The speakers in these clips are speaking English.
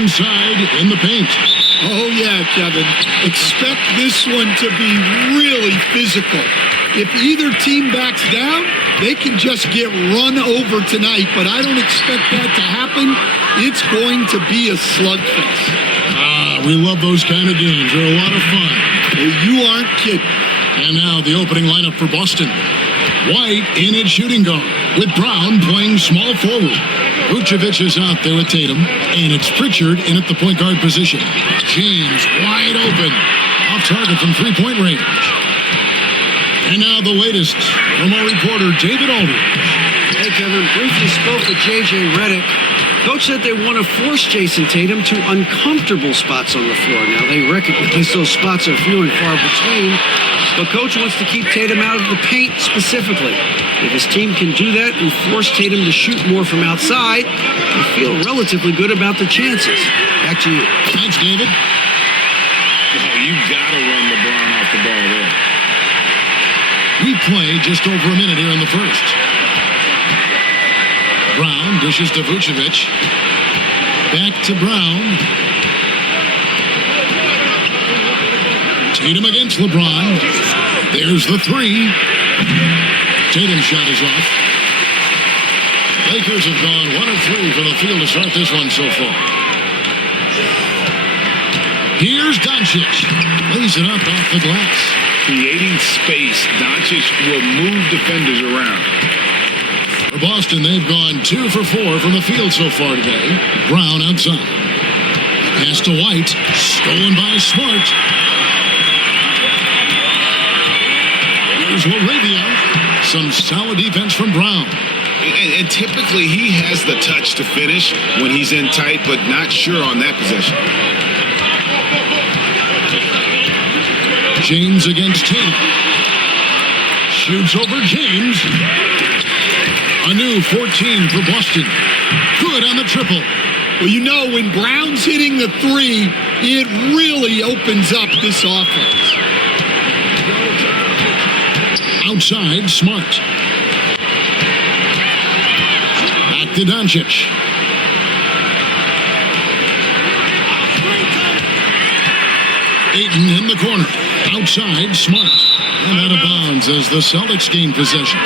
inside in the paint. Oh, yeah, Kevin. Expect this one to be really physical. If either team backs down, they can just get run over tonight, but I don't expect that to happen. It's going to be a slugfest. We love those kind of games. They're a lot of fun. You aren't kidding. And now the opening lineup for Boston. White in at shooting guard, with Brown playing small forward. Vucevic is out there with Tatum, and it's Pritchard in at the point guard position. James wide open, off target from three-point range. And now the latest from our reporter, David Aldridge. Hey, Kevin, briefly spoke with J.J. Redick. Coach said they want to force Jason Tatum to uncomfortable spots on the floor. Now, they recognize those spots are few and far between, but Coach wants to keep Tatum out of the paint specifically. If his team can do that and force Tatum to shoot more from outside, they feel relatively good about the chances. Back to you. Thanks, David. Oh, you got to run LeBron off the ball there. We play just over a minute here in the first. Brown dishes to Vucevic. Back to Brown. Tatum against LeBron. There's the three. Tatum's shot is off. Lakers have gone 1 of 3 from the field to start this one so far. Here's Doncic. Lays it up off the glass. Creating space. Doncic will move defenders around. For Boston, they've gone 2 for 4 from the field so far today. Brown outside. Pass to White. Stolen by Smart. Here's Laravia. Some solid defense from Brown. And typically he has the touch to finish when he's in tight, but not sure on that possession. James against Tatum. Shoots over James. A new 14 for Boston. Good on the triple. Well, you know, when Brown's hitting the three, it really opens up this offense. Outside, Smart. Back to Doncic. Ayton in the corner. Outside, Smart. And out of bounds as the Celtics gain possession.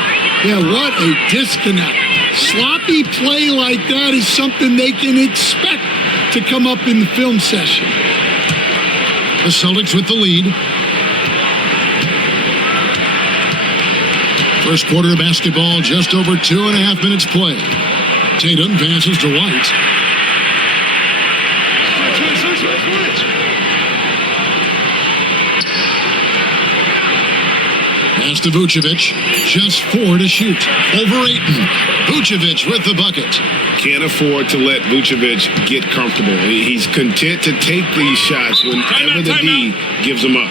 Yeah, what a disconnect. Sloppy play like that is something they can expect to come up in the film session. The Celtics with the lead. First quarter of basketball, just over 2.5 minutes play. Tatum passes to White. Pass to Vucevic. Just 4 to shoot. Over Ayton. Vucevic with the bucket. Can't afford to let Vucevic get comfortable. He's content to take these shots whenever the D gives them up.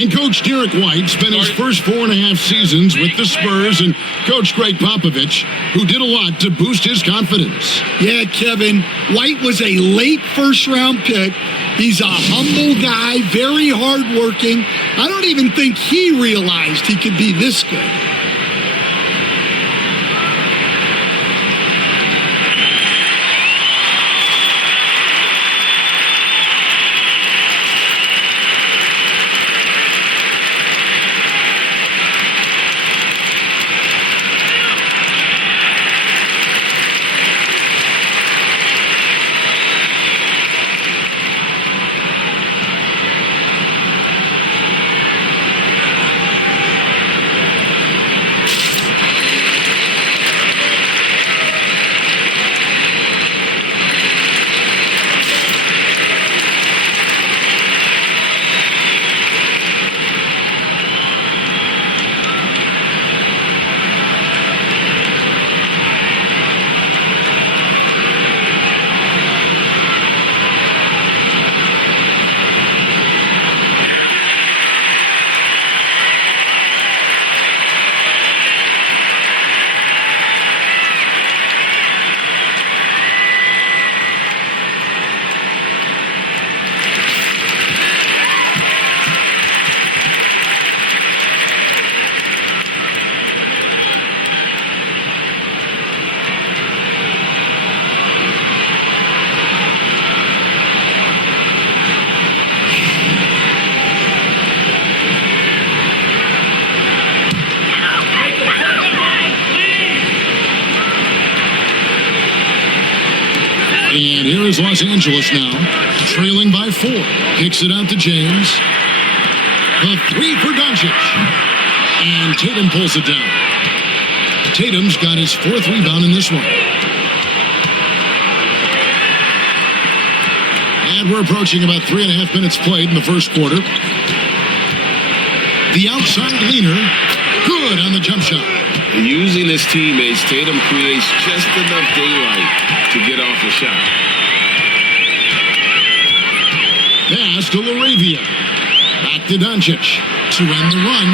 And Coach Derek White spent his first 4.5 seasons with the Spurs and Coach Greg Popovich, who did a lot to boost his confidence. Yeah, Kevin, White was a late first-round pick. He's a humble guy, very hardworking. I don't even think he realized he could be this good. And here is Los Angeles now, trailing by 4. Kicks it out to James. The 3 for Doncic. And Tatum pulls it down. Tatum's got his 4th rebound in this one. And we're approaching about 3.5 minutes played in the first quarter. The outside leaner, good on the jump shot. Using his teammates, Tatum creates just enough daylight to get off the shot. Pass to Laravia. Back to Doncic to end the run.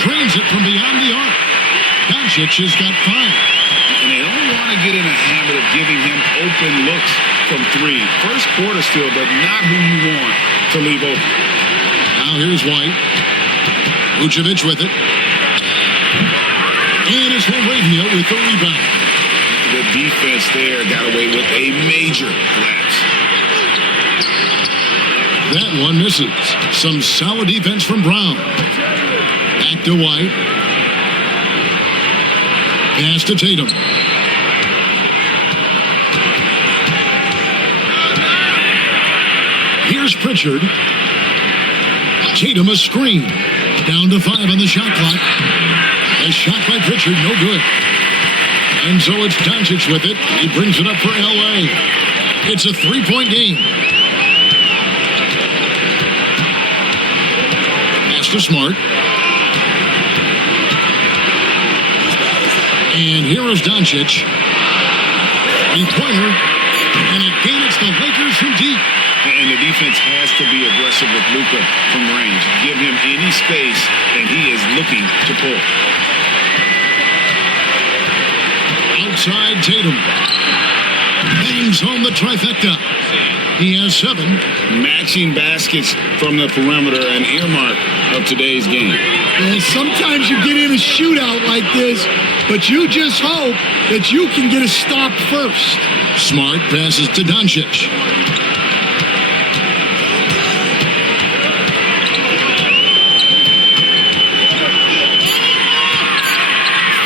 Trains it from beyond the arc. Doncic has got 5. And they don't want to get in a habit of giving him open looks from 3. First quarter still, but not who you want to leave open. Now here's White. Vucevic with it. And it's Laravia with the rebound. The defense there got away with a major lapse. That one misses. Some solid defense from Brown. Back to White. Pass to Tatum. Here's Pritchard. Tatum a screen. Down to 5 on the shot clock. A shot by Pritchard, no good. And so it's Doncic with it. He brings it up for L.A. It's a 3-point game. Pass to Smart. And here is Doncic. Three-pointer. And again, it's the Lakers from deep. And the defense has to be aggressive with Luka from range. Give him any space, and he is looking to pull. Outside Tatum. Bangs home the trifecta. He has 7. Matching baskets from the perimeter, an earmark of today's game. And sometimes you get in a shootout like this, but you just hope that you can get a stop first. Smart passes to Doncic.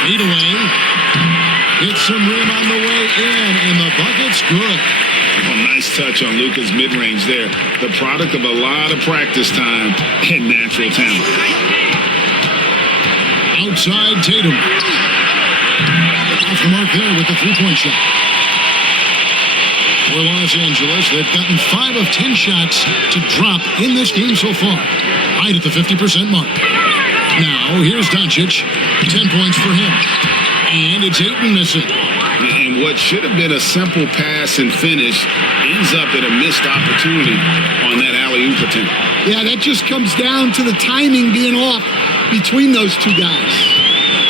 Feet away. Hits some rim on the way in, and the bucket's good. Oh, nice touch on Luka's mid-range there. The product of a lot of practice time and natural talent. Outside Tatum. Off the mark there with the 3-point shot. For Los Angeles, they've gotten 5 of 10 shots to drop in this game so far. Right at the 50% mark. Now, here's Doncic. 10 points for him. And it's Ayton missing. And what should have been a simple pass and finish ends up in a missed opportunity on that alley-oop attempt. Yeah, that just comes down to the timing being off between those two guys.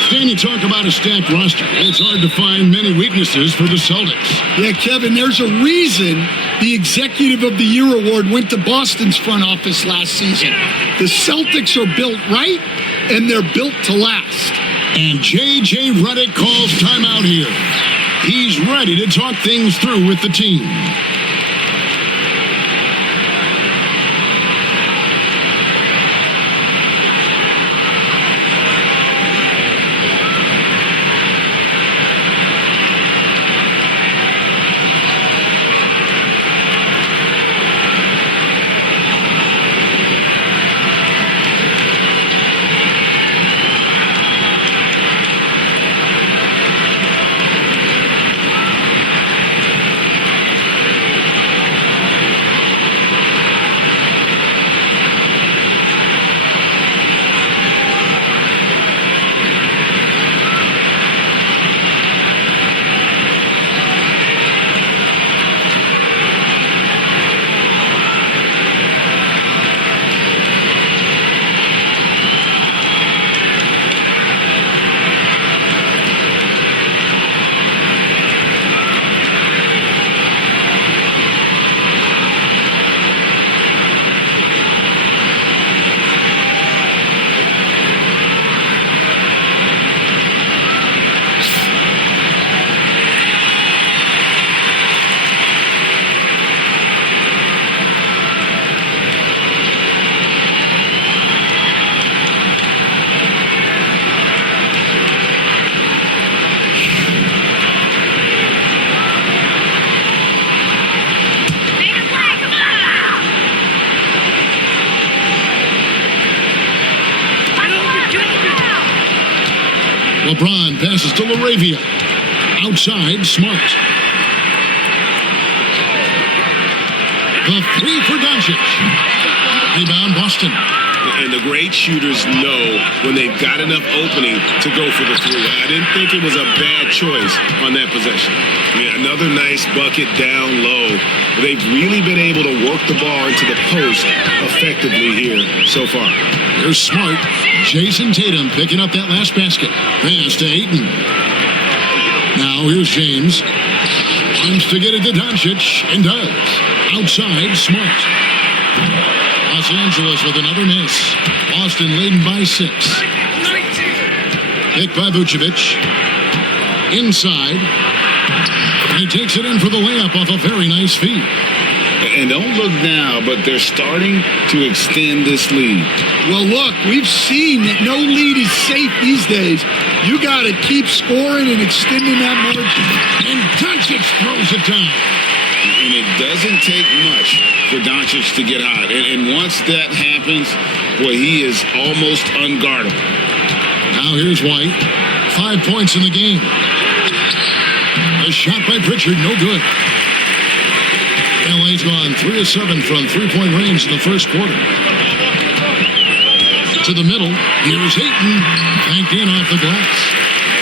Stan, you talk about a stacked roster. It's hard to find many weaknesses for the Celtics. Yeah, Kevin, there's a reason the Executive of the Year award went to Boston's front office last season. The Celtics are built right, and they're built to last. And J.J. Redick calls timeout here. He's ready to talk things through with the team. LeBron passes to Laravia. Outside, Smart. The three for Doncic. Rebound, Boston. And the great shooters know when they've got enough opening to go for the three. I didn't think it was a bad choice on that possession. Yeah, another nice bucket down low. They've really been able to work the ball into the post effectively here so far. Here's Smart. Jason Tatum picking up that last basket. Pass to Ayton. Now here's James. Wants to get it to Doncic and does. Outside, Smart. Los Angeles with another miss. Boston leading by 6. Picked by Vucevic. Inside. And he takes it in for the layup off a very nice feed. And don't look now, but they're starting to extend this lead. Well, look, we've seen that no lead is safe these days. You got to keep scoring and extending that margin. And Doncic throws it down. And it doesn't take much for Doncic to get hot. And once that happens, boy, he is almost unguardable. Now here's White. 5 points in the game. A shot by Pritchard, no good. LA's gone 3 of 7 from three-point range in the first quarter. To the middle. Here's Ayton. Banked in off the glass.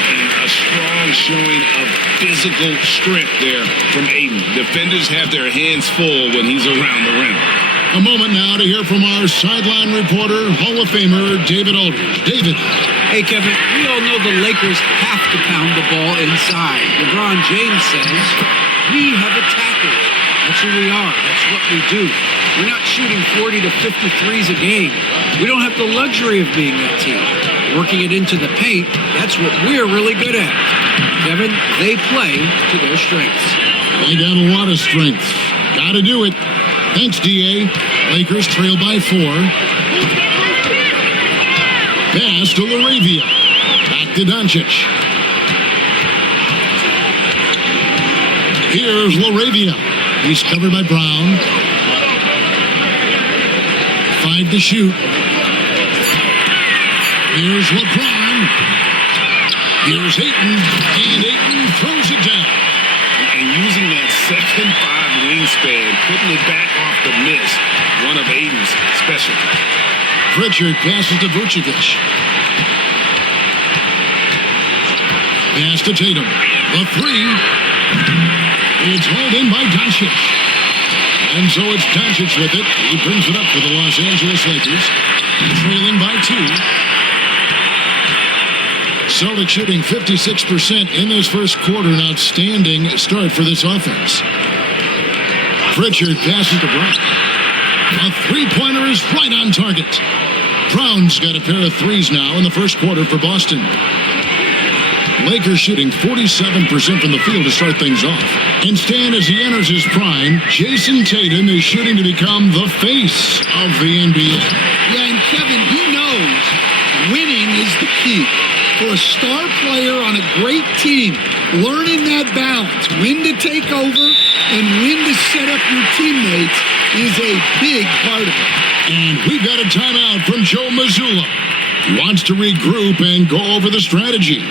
And a strong showing of physical strength there from Ayton. Defenders have their hands full when he's around the rim. A moment now to hear from our sideline reporter, Hall of Famer David Aldridge. David. Hey, Kevin, we all know the Lakers have to pound the ball inside. LeBron James says, we have attackers. That's who we are. That's what we do. We're not shooting 40 to 53s a game. We don't have the luxury of being that team. Working it into the paint, that's what we're really good at. Kevin, they play to their strengths. They got a lot of strength. Gotta do it. Thanks, D.A. Lakers trail by 4. Pass to Laravia. Back to Doncic. Here's Laravia. He's covered by Brown. 5 to shoot. Here's LeBron. Here's Ayton. And Ayton throws it down. And using that 7'5" wingspan, putting it back off the miss, one of Ayton's specialties. Pritchard passes to Vucevic. Pass to Tatum. The 3. It's hauled in by Doncic. And so it's Doncic with it. He brings it up for the Los Angeles Lakers. Trailing by 2. Celtics shooting 56% in this first quarter. An outstanding start for this offense. Pritchard passes to Brown. A three-pointer is right on target. Brown's got a pair of threes now in the first quarter for Boston. Lakers shooting 47% from the field to start things off. And Stan, as he enters his prime, Jason Tatum is shooting to become the face of the NBA. Yeah, and Kevin, he knows winning is the key. For a star player on a great team, learning that balance, when to take over and when to set up your teammates is a big part of it. And we've got a timeout from Joe Mazzulla. He wants to regroup and go over the strategy.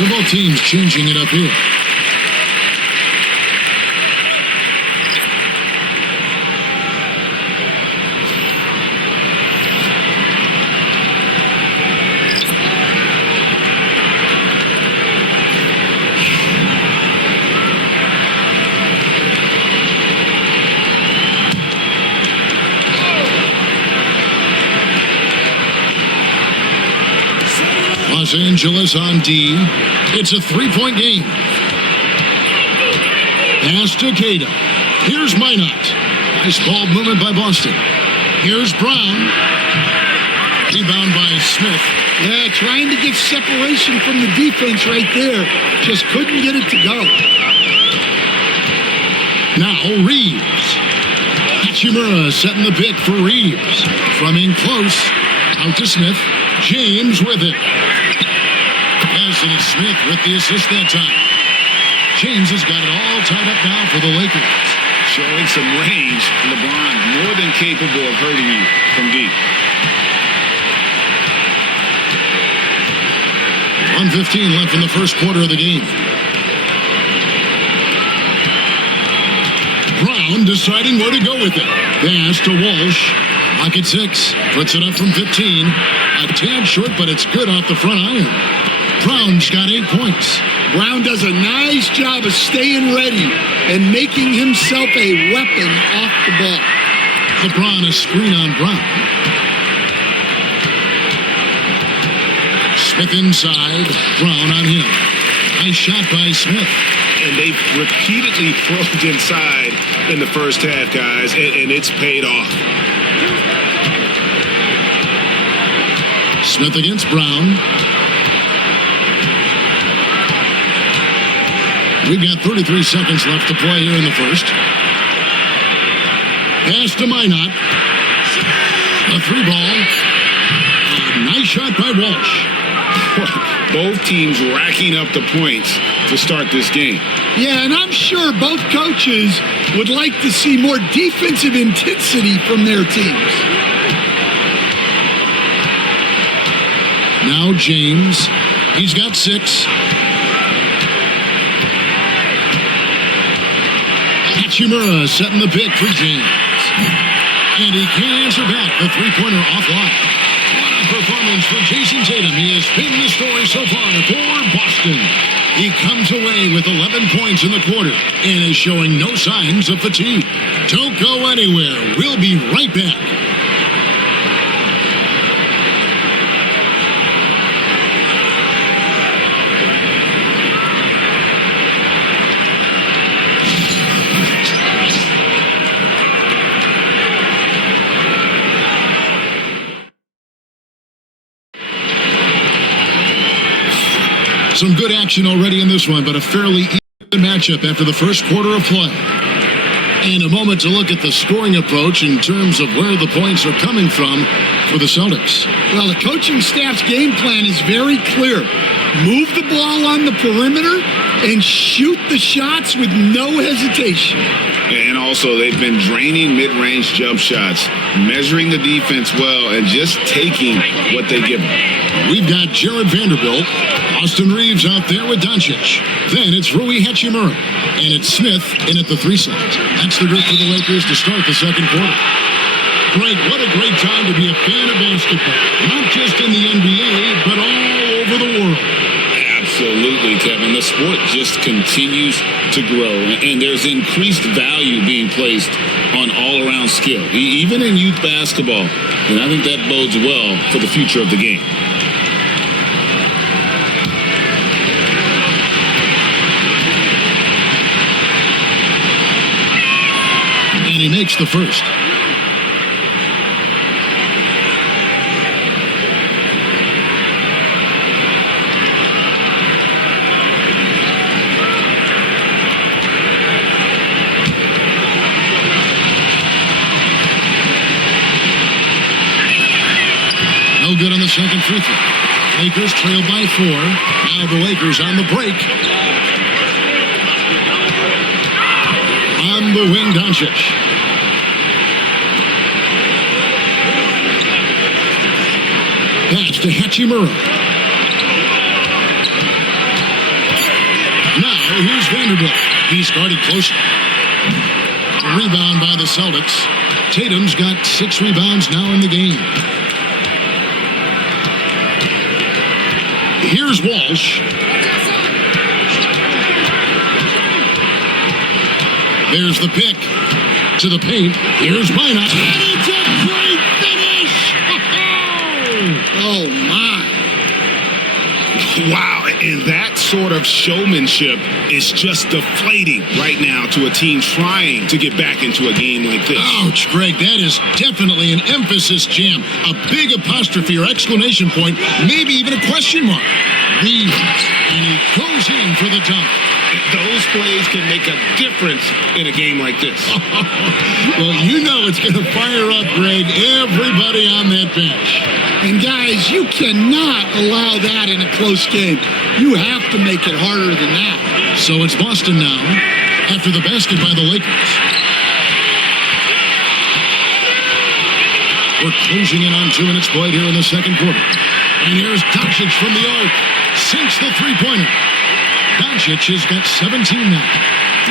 So both teams changing it up here. Los Angeles on D. It's a three-point game. Pass to Tatum. Here's Minot. Nice ball movement by Boston. Here's Brown. Rebound by Smith. Yeah, trying to get separation from the defense right there. Just couldn't get it to go. Now Reeves. Hachimura setting the pick for Reeves. From in close. Out to Smith. James with it. And it's Smith with the assist that time. James has got it all tied up now for the Lakers. Showing some range. LeBron more than capable of hurting you from deep. 1:15 left in the first quarter of the game. Brown deciding where to go with it. Pass to Walsh. Lock at 6. Puts it up from 15. A tad short, but it's good off the front iron. Brown's got 8 points. Brown does a nice job of staying ready and making himself a weapon off the ball. LeBron a screen on Brown. Smith inside. Brown on him. Nice shot by Smith. And they've repeatedly probed inside in the first half, guys, and it's paid off. Smith against Brown. We've got 33 seconds left to play here in the first. Pass to Minot. A 3-ball. A nice shot by Walsh. Both teams racking up the points to start this game. Yeah, and I'm sure both coaches would like to see more defensive intensity from their teams. Now James. He's got 6. Hachimura setting the pick for James. And he can't answer back. The three-pointer offline. What a performance for Jason Tatum. He has been the story so far for Boston. He comes away with 11 points in the quarter and is showing no signs of fatigue. Don't go anywhere. We'll be right back. Some good action already in this one, but a fairly even matchup after the first quarter of play. And a moment to look at the scoring approach in terms of where the points are coming from for the Celtics. Well, the coaching staff's game plan is very clear. Move the ball on the perimeter and shoot the shots with no hesitation. And also, they've been draining mid-range jump shots, measuring the defense well, and just taking what they give them. We've got Jared Vanderbilt, Austin Reeves out there with Doncic. Then it's Rui Hachimura, and it's Smith in at the 3 slot. That's the group for the Lakers to start the second quarter. Greg, what a great time to be a fan of basketball. Not just in the NBA, but all over the world. Absolutely, Kevin. The sport just continues to grow, and there's increased value being placed on all-around skill, even in youth basketball. And I think that bodes well for the future of the game. And he makes the first. No good on the second free throw. Lakers trail by 4. Now the Lakers on the break. On the wing, Doncic. Pass to Hachimura. here's Vanderbilt. He's guarded closely. Rebound by the Celtics. Tatum's got 6 rebounds now in the game. Here's Walsh. There's the pick to the paint. Here's Minot. And it's a great finish! Oh, my. Wow, and that sort of showmanship is just deflating right now to a team trying to get back into a game like this. Ouch, Greg, that is definitely an emphasis jam. A big apostrophe or exclamation point, maybe even a question mark. Reeves, and he goes in for the dunk. Those plays can make a difference in a game like this. Well, you know it's going to fire up, Greg, everybody on that bench. And guys, you cannot allow that in a close game. You have to make it harder than that. So it's Boston now, after the basket by the Lakers. We're closing in on 2 minutes played here in the second quarter. And here's Doncic from the arc. Sinks the three-pointer. Doncic has got 17 now.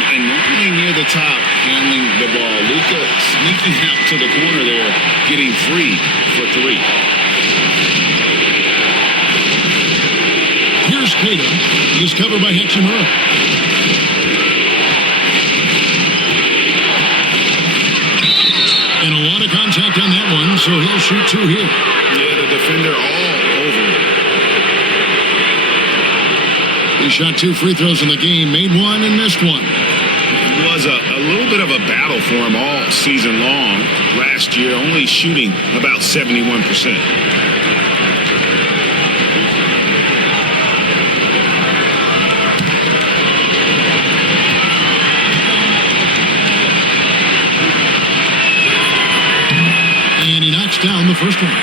And normally near the top, handling the ball. Luka sneaking out to the corner there, getting free for 3. Here's Tatum. He's covered by Hachimura. And a lot of contact on that one, so he'll shoot 2 here. Yeah, the defender all over him. He shot 2 free throws in the game, made 1 and missed 1. It was a little bit of a battle for him all season long. Last year, only shooting about 71%. And he knocks down the first one.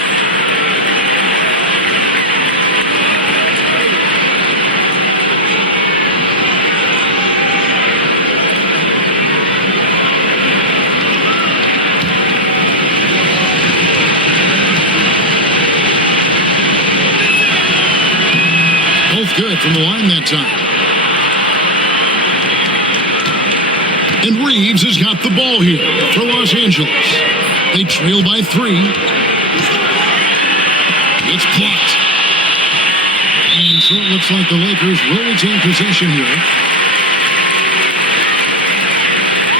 Good from the line that time. And Reeves has got the ball here for Los Angeles. They trail by 3. It's blocked. And so it looks like the Lakers will retain possession here.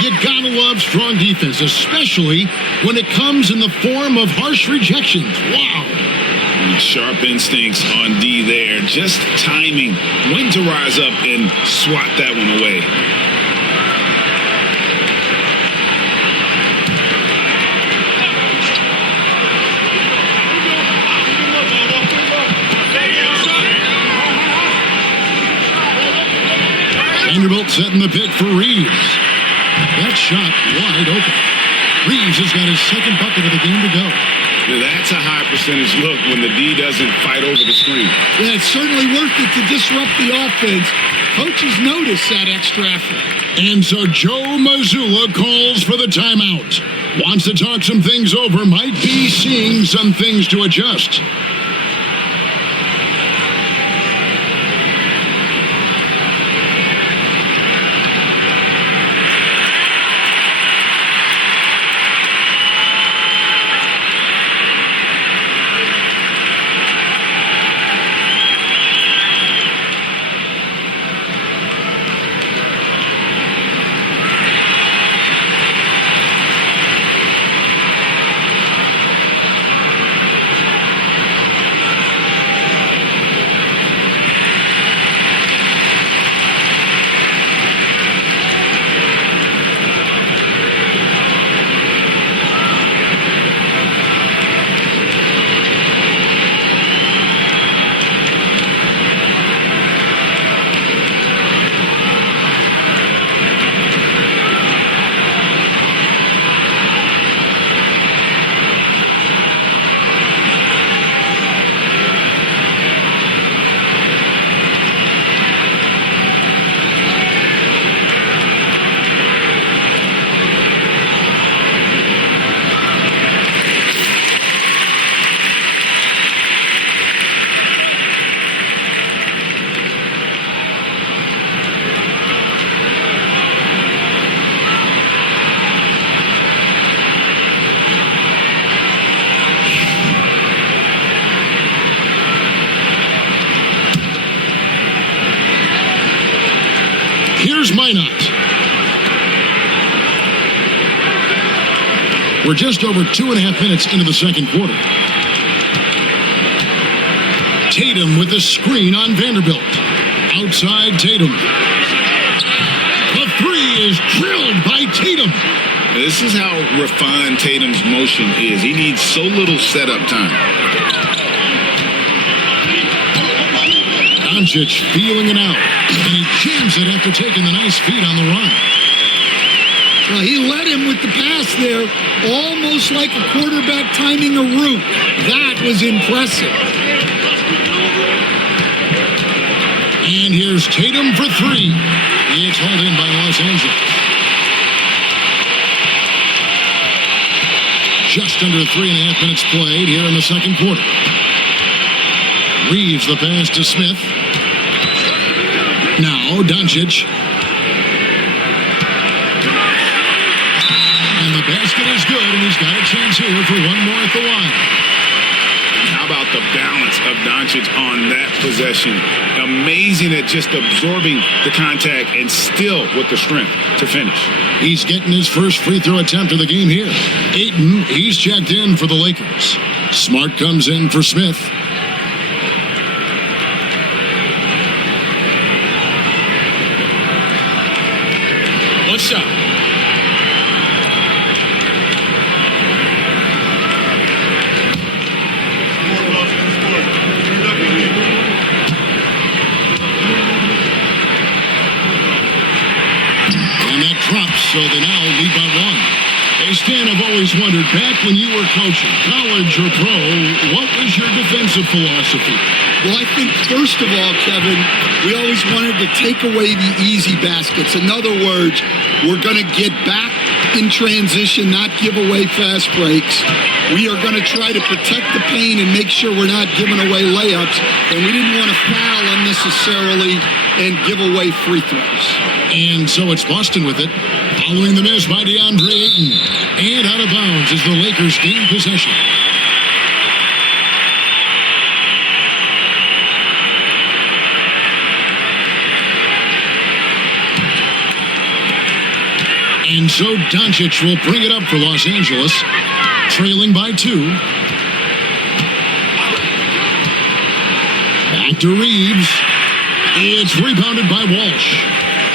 You gotta love strong defense, especially when it comes in the form of harsh rejections. Wow. Sharp instincts on D there. Just timing when to rise up and swat that one away. Vanderbilt setting the pick for Reeves. That shot wide open. Reeves has got his second bucket of the game to go. Now that's a high percentage look when the D doesn't fight over the screen. Yeah, it's certainly worth it to disrupt the offense. Coaches notice that extra effort. And so Joe Mazzulla calls for the timeout. Wants to talk some things over, might be seeing some things to adjust. We're just over 2.5 minutes into the second quarter. Tatum with the screen on Vanderbilt. Outside Tatum. The three is drilled by Tatum. This is how refined Tatum's motion is. He needs so little setup time. Doncic feeling it out. And he jams it after taking the nice feed on the run. Well, he led him with the pass there, almost like a quarterback timing a route. That was impressive. And here's Tatum for three. It's hauled in by Los Angeles. Just under 3.5 minutes played here in the second quarter. Reeves the pass to Smith. Now Doncic. And the basket is good, and he's got a chance here for one more at the line. How about the balance of Doncic on that possession? Amazing at just absorbing the contact and still with the strength to finish. He's getting his first free throw attempt of the game here. Ayton, he's checked in for the Lakers. Smart comes in for Smith. One shot. So they now lead by one. Hey, Stan, I've always wondered, back when you were coaching, college or pro, what was your defensive philosophy? Well, I think, first of all, Kevin, we always wanted to take away the easy baskets. In other words, we're going to get back in transition, not give away fast breaks. We are going to try to protect the paint and make sure we're not giving away layups. And we didn't want to foul unnecessarily and give away free throws. And so it's Boston with it. Following the miss by DeAndre Ayton. And out of bounds as the Lakers gain possession. And so Doncic will bring it up for Los Angeles, trailing by 2. Back to Reeves. It's rebounded by Walsh.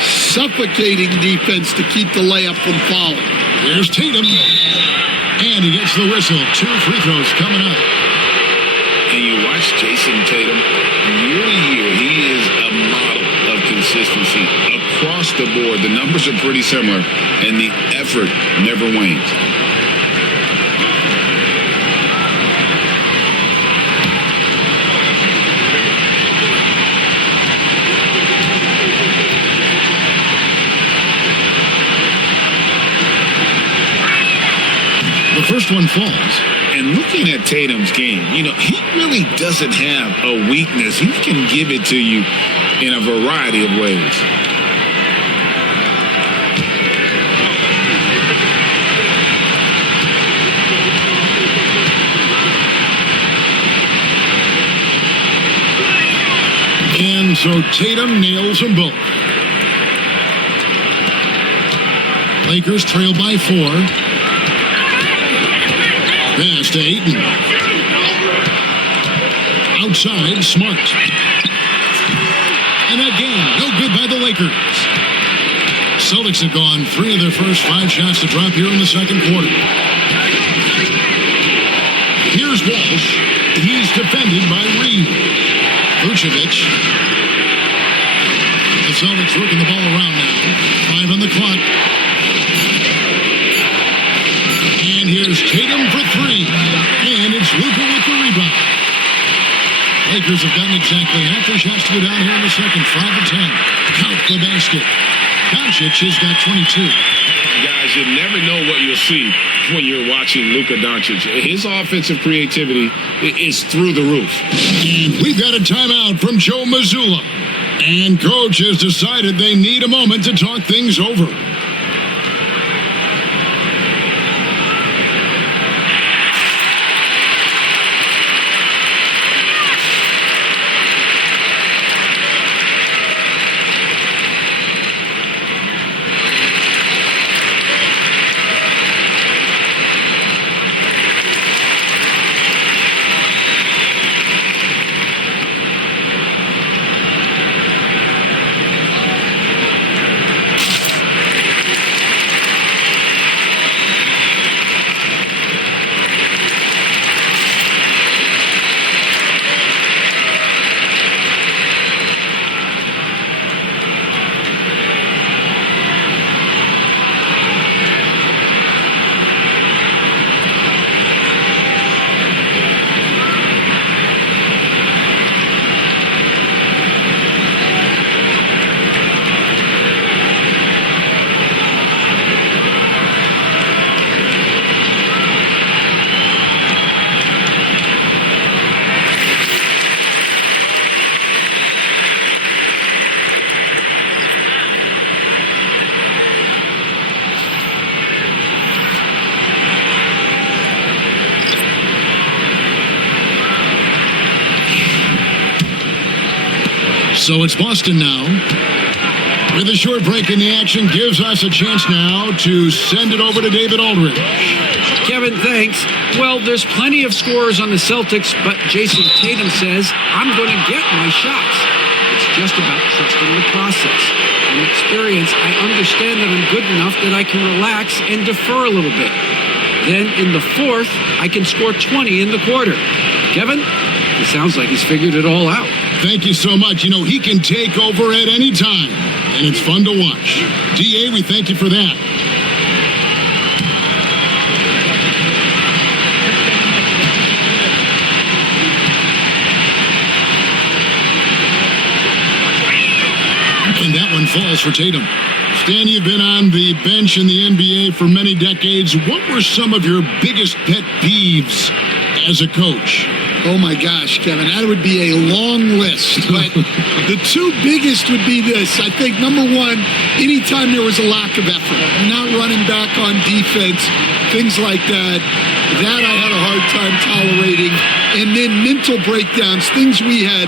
Suffocating defense to keep the layup from falling. Here's Tatum. And he gets the whistle. 2 free throws coming up. And you watch Jason Tatum, year to year, he is a model of consistency. Across the board, the numbers are pretty similar, and the effort never wanes. The first one falls. And looking at Tatum's game, he really doesn't have a weakness. He can give it to you in a variety of ways. And so Tatum nails them both. Lakers trail by 4. Pass to Ayton. Outside, Smart. And again, no good by the Lakers. Celtics have gone 3 of their first 5 shots to drop here in the second quarter. Here's Walsh. He's defended by Reeves. Vucevic. The Celtics working the ball around now. 5 on the clock. And here's Tatum for 3. And it's Luka with the rebound. Lakers have gotten exactly half their shots to go down here in the second. 5 of 10. Count the basket. Doncic has got 22. Guys, you never know what you'll see when you're watching Luka Doncic. His offensive creativity is through the roof. And we've got a timeout from Joe Mazzulla. And coach has decided they need a moment to talk things over. So it's Boston now. With a short break in the action, gives us a chance now to send it over to David Aldridge. Kevin, thanks. Well, there's plenty of scorers on the Celtics, but Jason Tatum says, I'm going to get my shots. It's just about trusting the process. From experience, I understand that I'm good enough that I can relax and defer a little bit. Then in the fourth, I can score 20 in the quarter. Kevin, it sounds like he's figured it all out. Thank you so much. You know, he can take over at any time, and it's fun to watch. DA, we thank you for that. And that one falls for Tatum. Stan, you've been on the bench in the NBA for many decades. What were some of your biggest pet peeves as a coach? Oh my gosh, Kevin, that would be a long list. But the two biggest would be this. I think number one, anytime there was a lack of effort, not running back on defense, things like that, that I had a hard time tolerating. And then mental breakdowns, things we had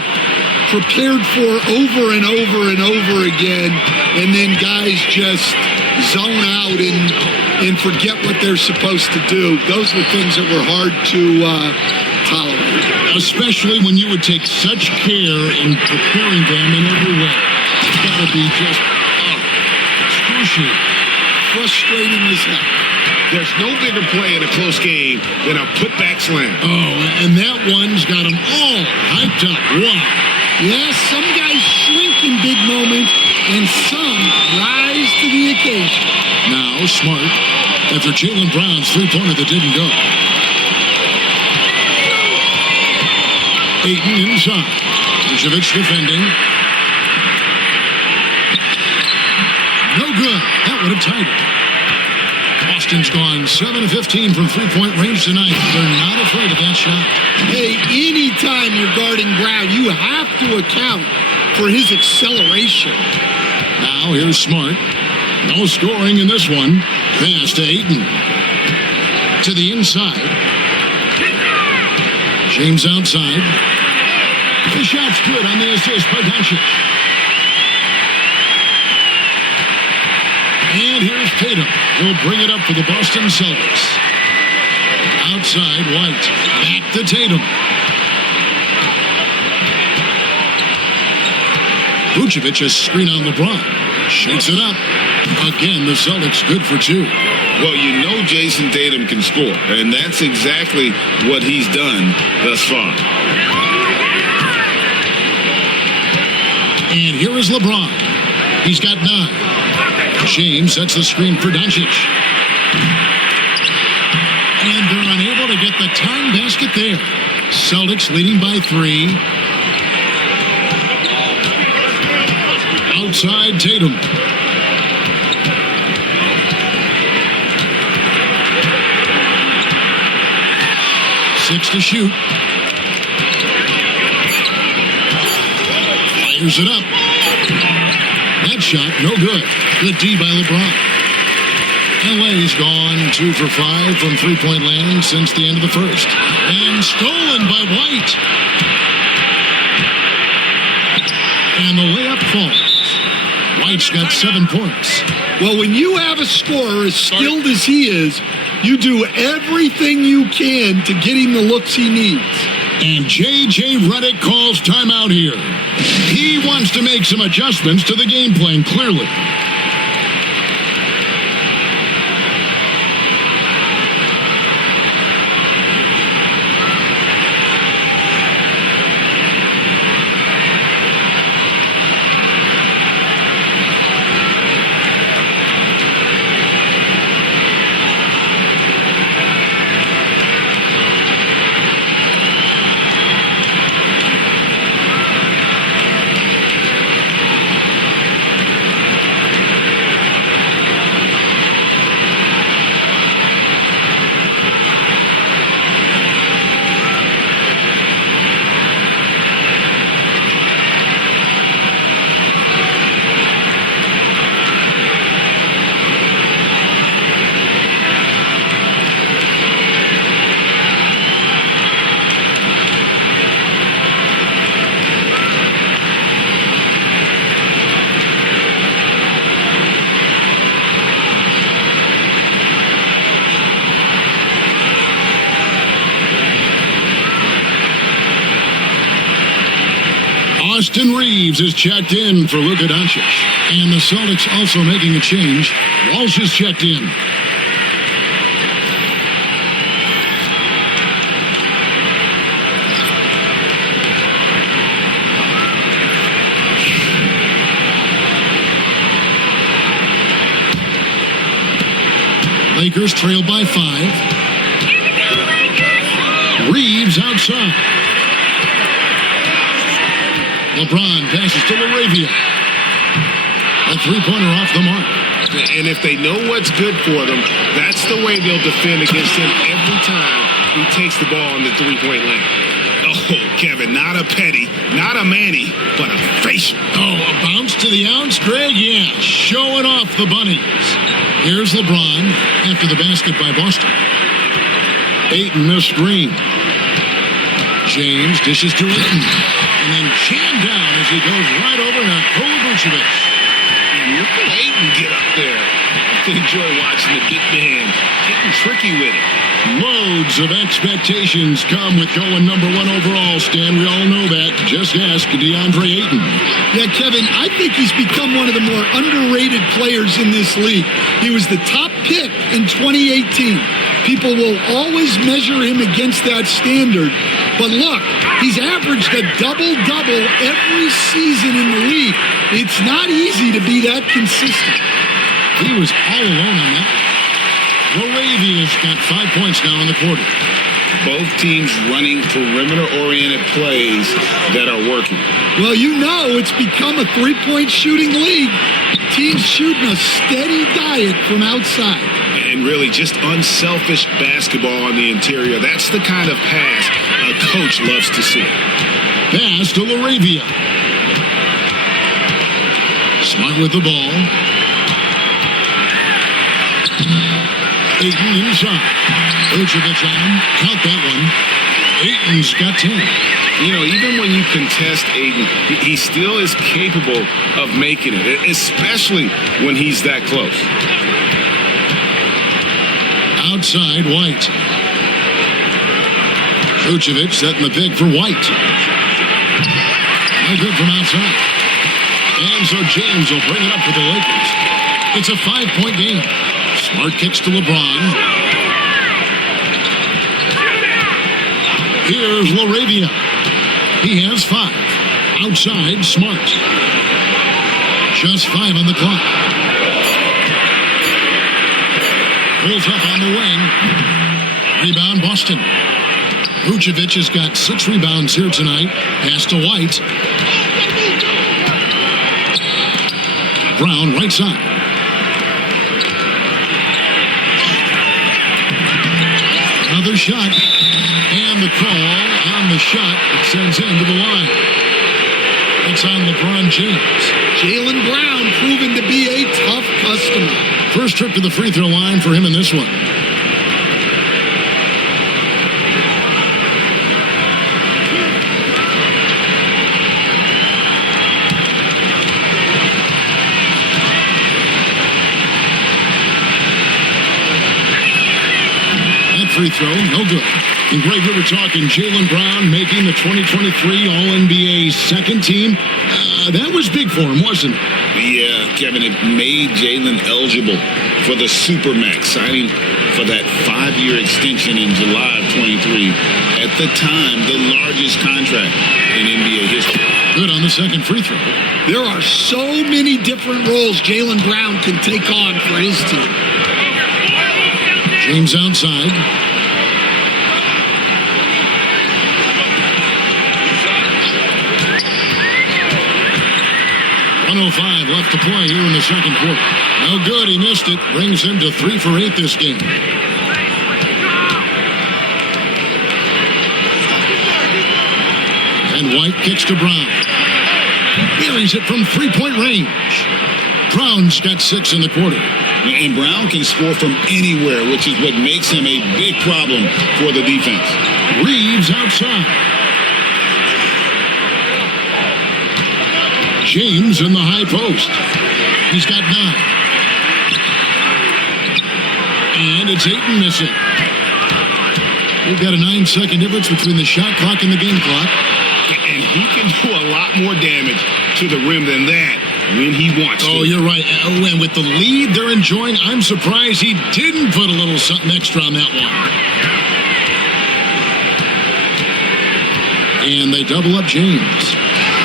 prepared for over and over and over again, and then guys just zone out and forget what they're supposed to do. Those were things that were hard to tolerate. Especially when you would take such care in preparing them in every way. It's got to be just excruciating. Frustrating as hell. There's no bigger play in a close game than a putback slam. Oh, and that one's got them all hyped up. Wow. Yes, some guys shrink in big moments, and some rise to the occasion. Now, Smart, after Jaylen Brown's three-pointer that didn't go. Ayton inside. Vucevic defending. No good. That would have tied it. Boston's gone 7 of 15 from three-point range tonight. They're not afraid of that shot. Hey, anytime you're guarding Brown, you have to account for his acceleration. Now here's Smart. No scoring in this one. Pass to Ayton. To the inside. James outside. The shot's good on the assist by Doncic. And here's Tatum. He'll bring it up for the Boston Celtics. Outside, White. Back to Tatum. Vucevic has screen on LeBron. Shakes it up. Again, the Celtics good for two. Well, you know Jason Tatum can score, and that's exactly what he's done thus far. And here is LeBron. He's got 9. James sets the screen for Doncic. And they're unable to get the time basket there. Celtics leading by 3. Outside Tatum. Six to shoot. Fires it up. That shot, no good. Good D by LeBron. LA's gone 2 for 5 from three-point land since the end of the first. And stolen by White. And the layup falls. White's got 7 points. Well, when you have a scorer as skilled as he is, you do everything you can to get him the looks he needs. And J.J. Redick calls timeout here. He wants to make some adjustments to the game plan, clearly. Austin Reeves is checked in for Luka Doncic. And the Celtics also making a change. Walsh is checked in. Lakers trail by 5. Reeves outside. LeBron passes to Laravia. A three-pointer off the mark. And if they know what's good for them, that's the way they'll defend against him every time he takes the ball in the three-point line. Oh, Kevin, not a petty, not a Manny, but a facial. Oh, a bounce to the outs, Greg? Yeah, showing off the bunnies. Here's LeBron after the basket by Boston. Ayton missed screen. James dishes to Ayton. And then jammed down as he goes right over to Vucevic. And look at Ayton get up there. I can enjoy watching the big man getting tricky with it. Loads of expectations come with going number 1 overall, Stan. We all know that. Just ask DeAndre Ayton. Yeah, Kevin, I think he's become one of the more underrated players in this league. He was the top pick in 2018. People will always measure him against that standard. But look, he's averaged a double-double every season in the league. It's not easy to be that consistent. He was all alone on that. Laravia's got 5 points now in the quarter. Both teams running perimeter-oriented plays that are working. Well, you know it's become a three-point shooting league. Teams shooting a steady diet from outside. And really just unselfish basketball on the interior. That's the kind of pass a coach loves to see. Pass to Laravia. Smart with the ball. Ayton inside. Vucevic on him. Count that one. Ayton's got 10. You know, even when you contest Ayton, he still is capable of making it, especially when he's that close. Outside, White. Vucevic setting the pick for White. No good from outside. And so James will bring it up for the Lakers. It's a 5-point game. Smart kicks to LeBron. Here's Laravia. He has 5. Outside, Smart. Just 5 on the clock. Pulls up on the wing. Rebound, Boston. Vucevic has got 6 rebounds here tonight. Pass to White. Brown, right side. Another shot. And the call on the shot. It sends him to the line. It's on LeBron James. Jaylen Brown proven to be a tough customer. First trip to the free throw line for him in this one. That free throw, no good. And Greg, we were talking Jaylen Brown making the 2023 All-NBA second team. That was big for him, wasn't it? Yeah, Kevin, it made Jaylen eligible for the Supermax, signing for that 5-year extension in July of 23. At the time, the largest contract in NBA history. Good on the second free throw. There are so many different roles Jaylen Brown can take on for his team. James outside. .105 left to play here in the second quarter. No good, he missed it. Brings him to 3 for 8 this game. And White kicks to Brown. Buries it from 3-point range. Brown's got 6 in the quarter. And Brown can score from anywhere, which is what makes him a big problem for the defense. Reeves outside. James in the high post. He's got 9. And it's Ayton missing. We've got a 9-second difference between the shot clock and the game clock. And he can can do a lot more damage to the rim than that when he wants to. Oh, you're right. And with the lead they're enjoying, I'm surprised he didn't put a little something extra on that one. And they double up James.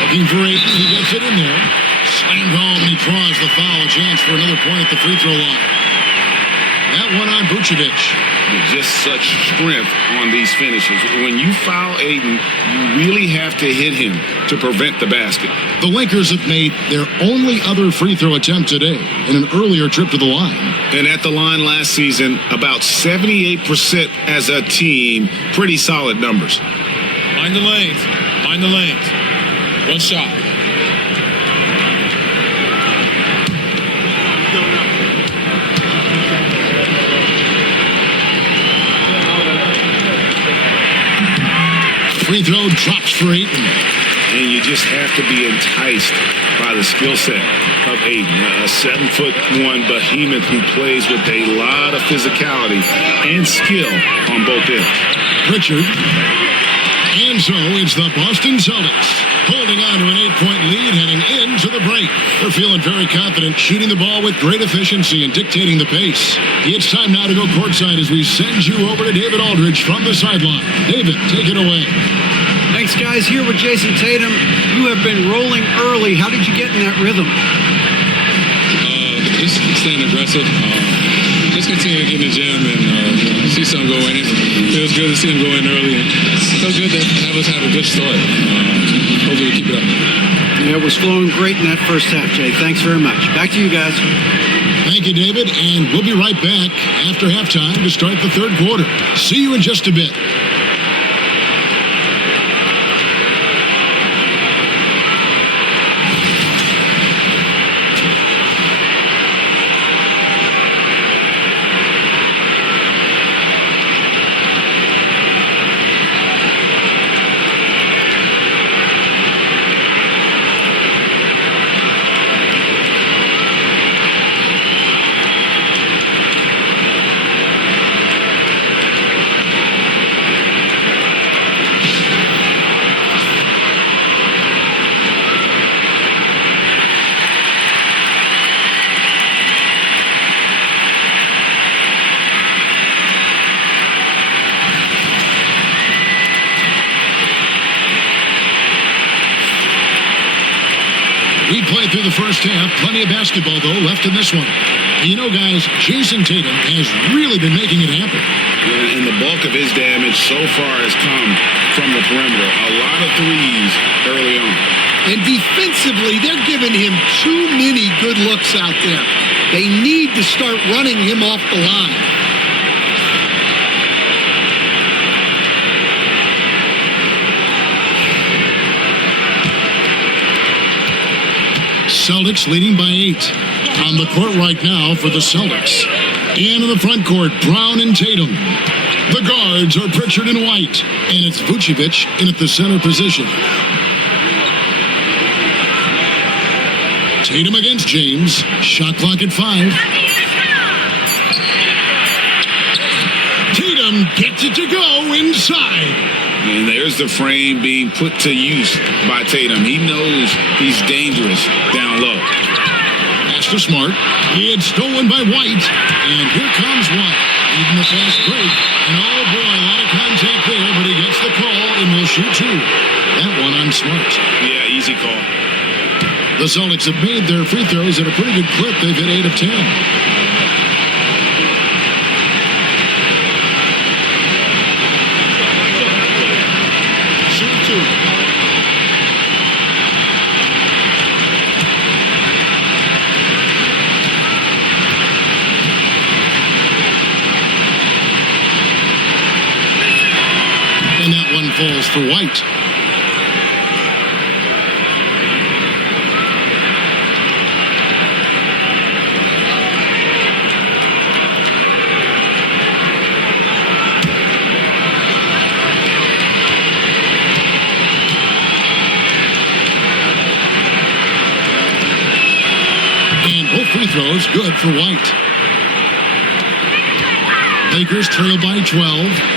Looking for Ayton. He gets it in there. Slammed home, and he draws the foul. A chance for another point at the free throw line. That one on Vucevic. Just such strength on these finishes. When you foul Ayton, you really have to hit him to prevent the basket. The Lakers have made their only other free throw attempt today in an earlier trip to the line. And at the line last season, about 78% as a team. Pretty solid numbers. Mind the lanes. Mind the lanes. One shot. Free throw drops for Ayton. And you just have to be enticed by the skill set of Ayton. A 7'1" behemoth who plays with a lot of physicality and skill on both ends. Pritchard. And so it's the Boston Celtics holding on to an 8-point lead heading into the break. They're feeling very confident, shooting the ball with great efficiency and dictating the pace. It's time now to go courtside as we send you over to David Aldridge from the sideline. David, take it away. Thanks, guys. Here with Jason Tatum. You have been rolling early. How did you get in that rhythm? Just staying aggressive. Just continue to get in the gym and see some go in. It feels good to see him go in early. It feels good to have us have a good start. Hopefully we keep it up. Yeah, it was flowing great in that first half, Jay. Thanks very much. Back to you guys. Thank you, David. And we'll be right back after halftime to start the third quarter. See you in just a bit. We played through the first half. Plenty of basketball, though, left in this one. And you know, guys, Jason Tatum has really been making it happen. And the bulk of his damage so far has come from the perimeter. A lot of threes early on. And defensively, they're giving him too many good looks out there. They need to start running him off the line. Celtics leading by 8. On the court right now for the Celtics. And in the front court, Brown and Tatum. The guards are Pritchard and White. And it's Vucevic in at the center position. Tatum against James. Shot clock at 5. Tatum gets it to go inside. And there's the frame being put to use by Tatum. He knows he's dangerous down low. Pass to Smart. It's stolen by White. And here comes White. Even the fast break. And oh boy, a lot of contact there, but he gets the call and will shoot 2. That one on Smart. Yeah, easy call. The Celtics have made their free throws at a pretty good clip. They've hit 8 of 10. And that one falls for White. And both free throws good for White. Lakers trail by 12.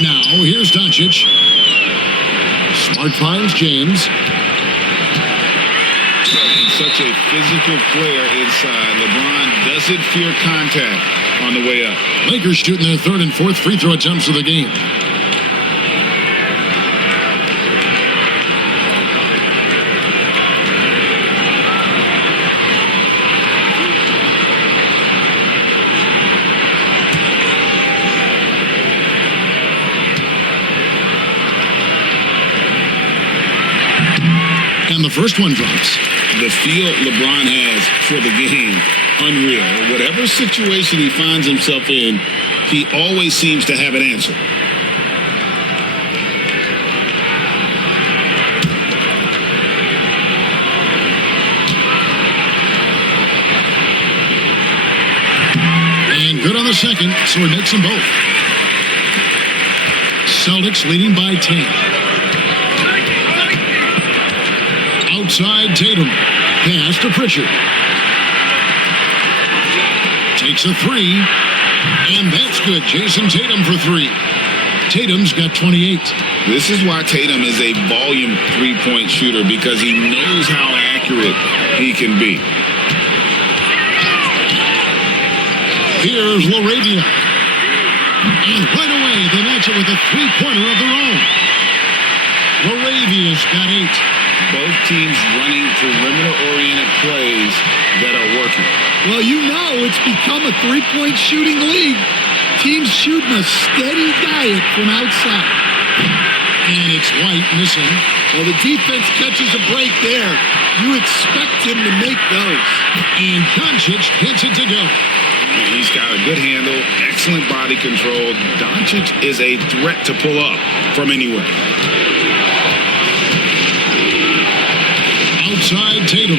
Now, here's Doncic. Smart finds James. Such a physical player inside. LeBron doesn't fear contact on the way up. Lakers shooting their third and fourth free throw attempts of the game. And the first one drops. The feel LeBron has for the game, unreal. Whatever situation he finds himself in, he always seems to have an answer. And good on the second, so he makes them both. Celtics leading by 10. Outside Tatum. Pass to Pritchard. Takes a three. And that's good. Jason Tatum for three. Tatum's got 28. This is why Tatum is a volume three-point shooter, because he knows how accurate he can be. Here's LaRavia. And right away, they match it with a three-pointer of their own. LaRavia's got 8. Both teams running perimeter-oriented plays that are working. Well, you know it's become a three-point shooting league. Teams shooting a steady diet from outside. And it's White missing. Well, the defense catches a break there. You expect him to make those. And Doncic gets it to go. He's got a good handle, excellent body control. Doncic is a threat to pull up from anywhere. Outside Tatum.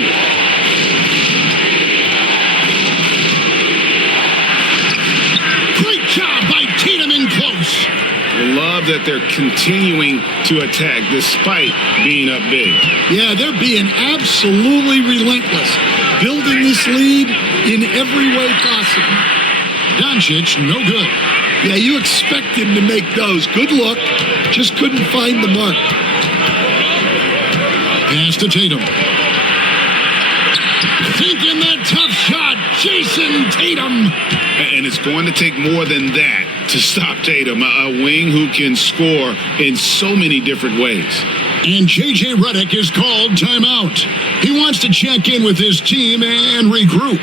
Great job by Tatum in close. Love that they're continuing to attack despite being up big. Yeah, they're being absolutely relentless, building this lead in every way possible. Doncic, no good. Yeah, you expect him to make those. Good look, just couldn't find the mark. Pass to Tatum. Thinking that tough shot, Jason Tatum. And it's going to take more than that to stop Tatum, a wing who can score in so many different ways. And J.J. Redick is called timeout. He wants to check in with his team and regroup.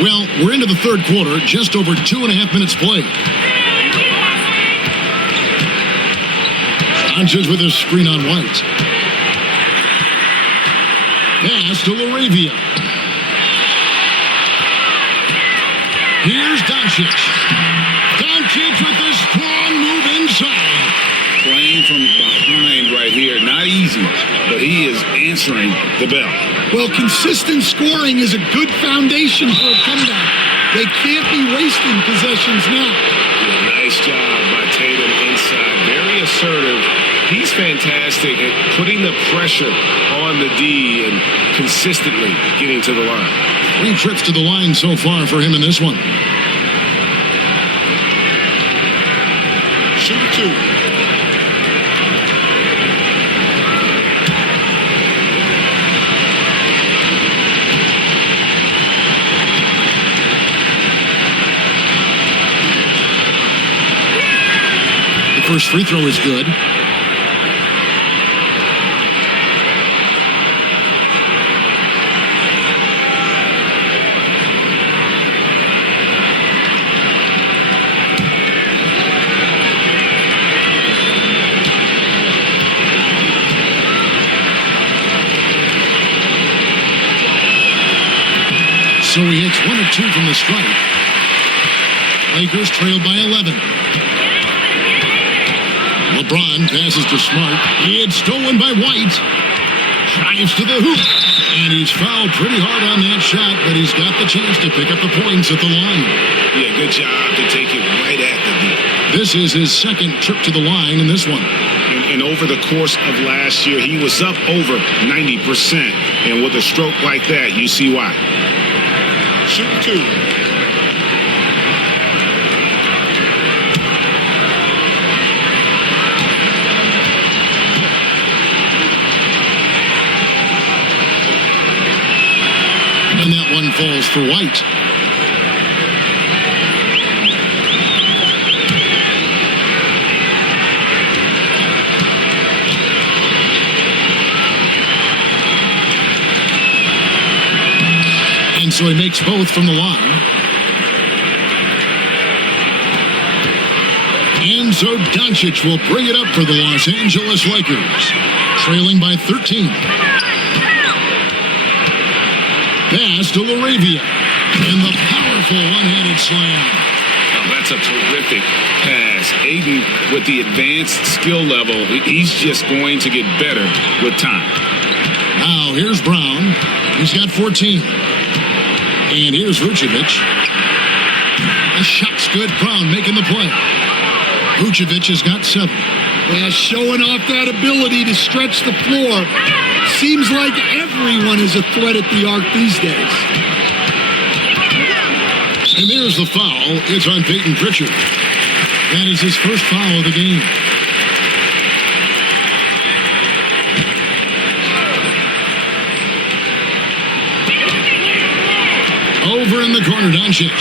Well, we're into the third quarter, just over 2.5 minutes played. Doncic with his screen on White. Pass to LaRavia. Here's Doncic. Doncic with a strong move inside. Playing from behind right here, not easy, but he is answering the bell. Well, consistent scoring is a good foundation for a comeback. They can't be wasting possessions now. Yeah, nice job by Tatum inside. Very assertive. He's fantastic at putting the pressure on the D and consistently getting to the line. 3 trips to the line so far for him in this one. Shoot 2. First free throw is good. So he hits 1 of 2 from the stripe. Lakers trail by 11. LeBron passes to Smart. It's stolen by White. Drives to the hoop. And he's fouled pretty hard on that shot, but he's got the chance to pick up the points at the line. Yeah, good job to take it right at the D. This is his second trip to the line in this one. And over the course of last year, he was up over 90%. And with a stroke like that, you see why. Shoot 2. And that one falls for White. And so he makes both from the line. And so Doncic will bring it up for the Los Angeles Lakers, trailing by 13. Pass to Laravia, and the powerful one-handed slam. Oh, that's a terrific pass. Aiden, with the advanced skill level, he's just going to get better with time. Now, here's Brown. He's got 14. And here's Vucevic. The shot's good. Brown making the play. Vucevic has got 7. Yeah, showing off that ability to stretch the floor. Seems like everyone is a threat at the arc these days. And there's the foul. It's on Peyton Pritchard. That is his first foul of the game. Over in the corner, Doncic.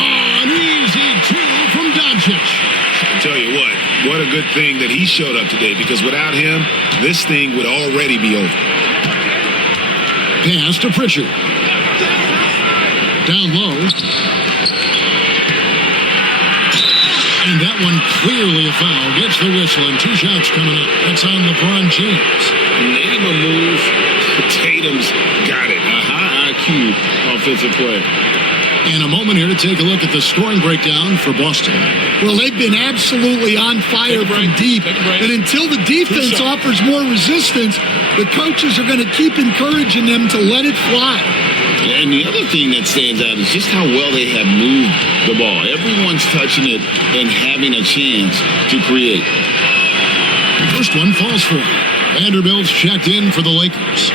Oh, an easy 2 from Doncic. I tell you what a good thing that he showed up today, because without him, this thing would already be over. Pass to Pritchard. Down low. And that one clearly a foul. Gets the whistle, and 2 shots coming up. That's on LeBron James. Name a move. Tatum's got it. A high IQ offensive play. And a moment here to take a look at the scoring breakdown for Boston. Well, they've been absolutely on fire from deep. And until the defense offers more resistance, the coaches are going to keep encouraging them to let it fly. And the other thing that stands out is just how well they have moved the ball. Everyone's touching it and having a chance to create. The first one falls for him. Vanderbilt's checked in for the Lakers.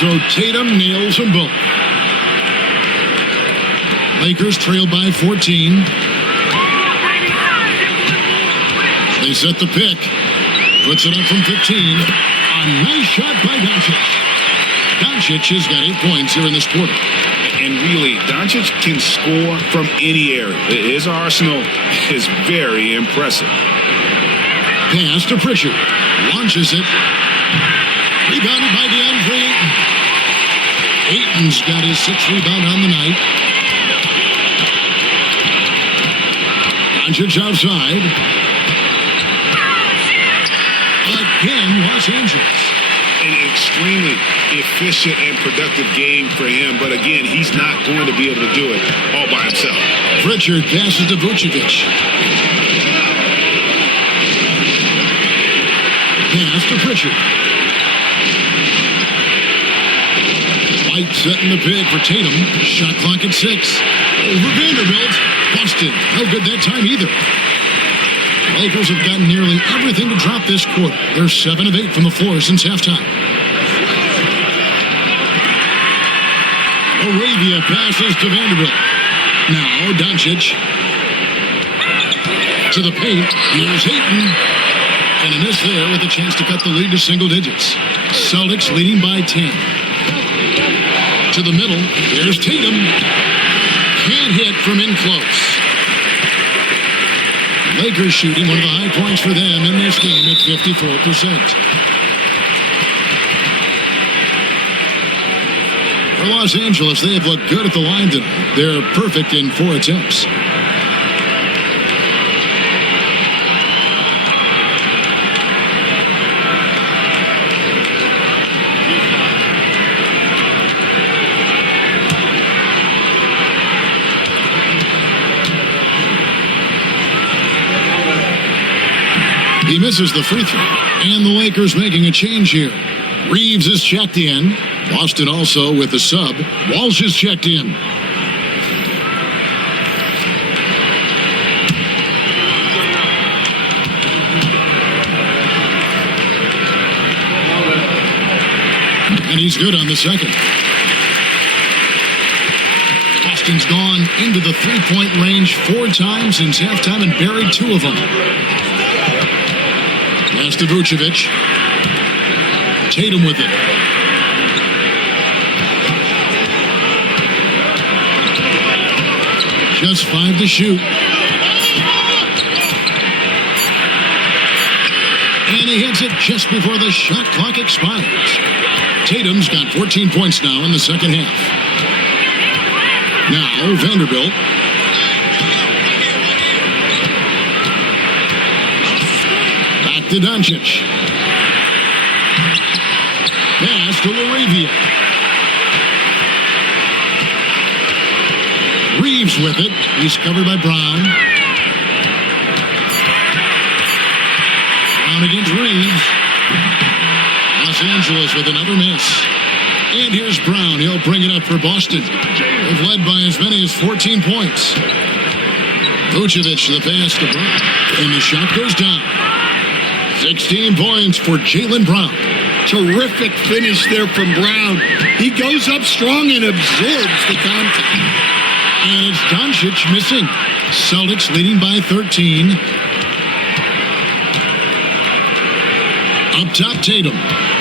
So Tatum nails them both. Lakers trail by 14. They set the pick. Puts it up from 15. A nice shot by Doncic. Doncic has got 8 points here in this quarter. And really, Doncic can score from any area. His arsenal is very impressive. Pass to Pritchard. Launches it. Rebounded by DeAndre Ayton. Ayton's got his 6th rebound on the night. Doncic outside. Again, Los Angeles. An extremely efficient and productive game for him, but again, he's not going to be able to do it all by himself. Pritchard passes to Vucevic. Pass to Pritchard. White setting the pick for Tatum. Shot clock at 6. Over Vanderbilt. Busted. No good that time either. Lakers have gotten nearly everything to drop this quarter. They're 7 of 8 from the floor since halftime. Arabia passes to Vanderbilt. Now Doncic to the paint. Here's Hayton. And a miss there with a chance to cut the lead to single digits. Celtics leading by 10. To the middle. Here's Tatum. Can't hit from in close. Lakers shooting one of the high points for them in this game at 54%. For Los Angeles, they have looked good at the line tonight. They're perfect in 4 attempts. He misses the free throw. And the Lakers making a change here. Reeves is checked in. Boston also with the sub. Walsh is checked in. And he's good on the second. Boston's gone into the three-point range 4 times since halftime and buried 2 of them. Pass to Vucevic. Tatum with it. Just 5 to shoot. And he hits it just before the shot clock expires. Tatum's got 14 points now in the second half. Now Vanderbilt. To Doncic. Pass to Arabia. Reeves with it. He's covered by Brown. Brown against Reeves. Los Angeles with another miss. And here's Brown. He'll bring it up for Boston. They've led by as many as 14 points. Vucevic the pass to Brown. And the shot goes down. 16 points for Jaylen Brown. Terrific finish there from Brown. He goes up strong and absorbs the contact. And it's Doncic missing. Celtics leading by 13. Up top, Tatum.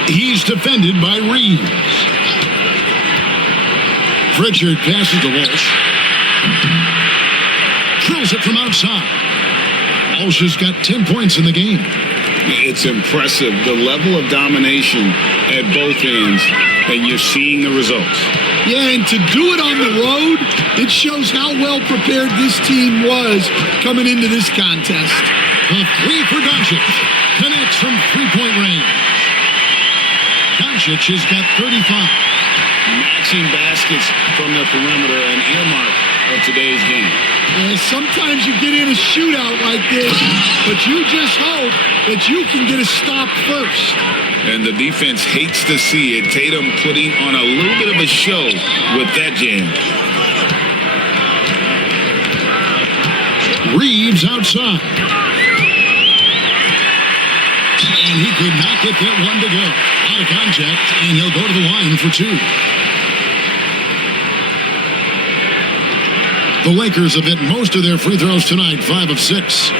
He's defended by Reeves. Pritchard passes to Walsh. Drills it from outside. Walsh has got 10 points in the game. It's impressive, the level of domination at both ends, and you're seeing the results. Yeah, and to do it on the road, it shows how well prepared this team was coming into this contest. A 3 for Doncic. Connects from three-point range. Doncic has got 35. Matching baskets from the perimeter, an earmark of today's game. Yeah, sometimes you get in a shootout like this, but you just hope that you can get a stop first. And the defense hates to see it. Tatum putting on a little bit of a show with that jam. Reeves outside. And he could not get that one to go. Out of contact, and he'll go to the line for 2. The Lakers have hit most of their free throws tonight, 5 of 6.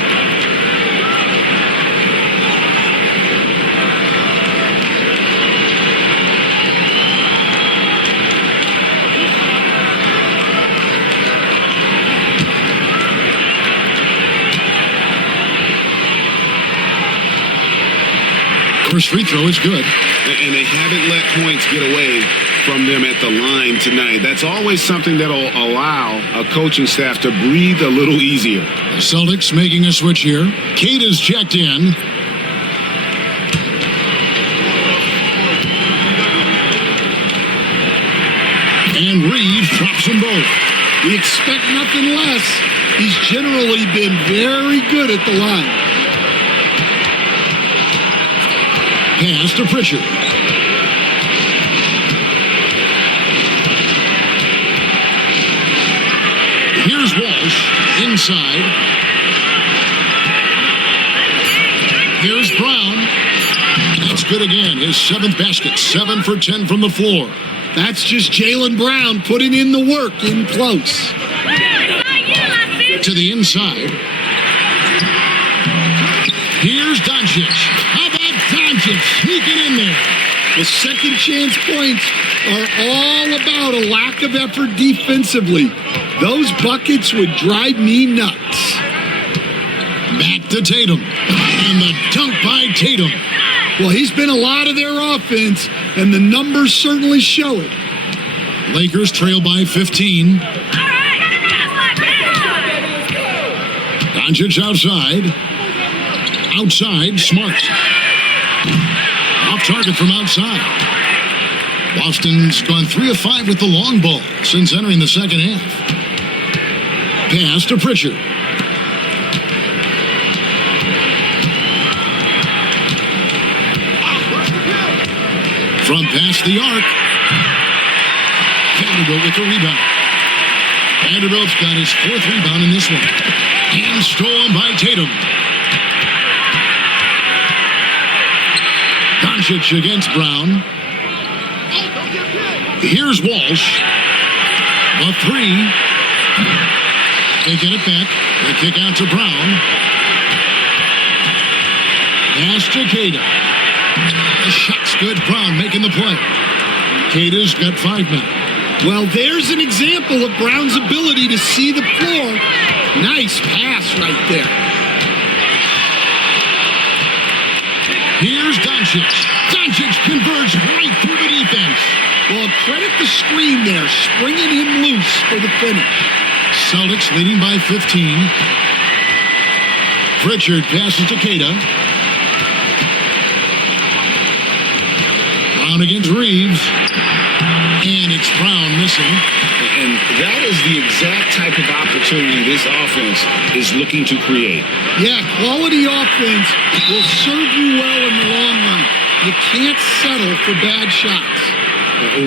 First free throw is good. And they haven't let points get away from them at the line tonight. That's always something that'll allow a coaching staff to breathe a little easier. The Celtics making a switch here. Kate is checked in. And Reeves drops them both. We expect nothing less. He's generally been very good at the line. Pass to Pritchard. Here's Walsh inside. Here's Brown. That's good again. His 7th basket. 7 for 10 from the floor. That's just Jaylen Brown putting in the work in close. To the inside. Here's Doncic. How about Doncic sneaking in there? The second chance points are all about a lack of effort defensively. Those buckets would drive me nuts. Back to Tatum. And the dunk by Tatum. Well, he's been a lot of their offense, and the numbers certainly show it. Lakers trail by 15. Doncic outside. Outside, Smart. Off target from outside. Boston's gone 3 of 5 with the long ball since entering the second half. Pass to Pritchard. From past the arc. Vanderbilt with the rebound. Vanderbilt's got his 4th rebound in this one. And stolen by Tatum. Doncic against Brown. Here's Walsh. The 3. They get it back. They kick out to Brown. Pass to Kata. The shot's good. Brown making the play. Kata's got 5 now. Well, there's an example of Brown's ability to see the floor. Nice pass right there. Here's Doncic. Doncic converts right through the defense. Well, credit the screen there, springing him loose for the finish. Celtics leading by 15. Pritchard passes to Kata. Brown against Reeves. And it's Brown missing. And that is the exact type of opportunity this offense is looking to create. Yeah, quality offense will serve you well in the long run. You can't settle for bad shots.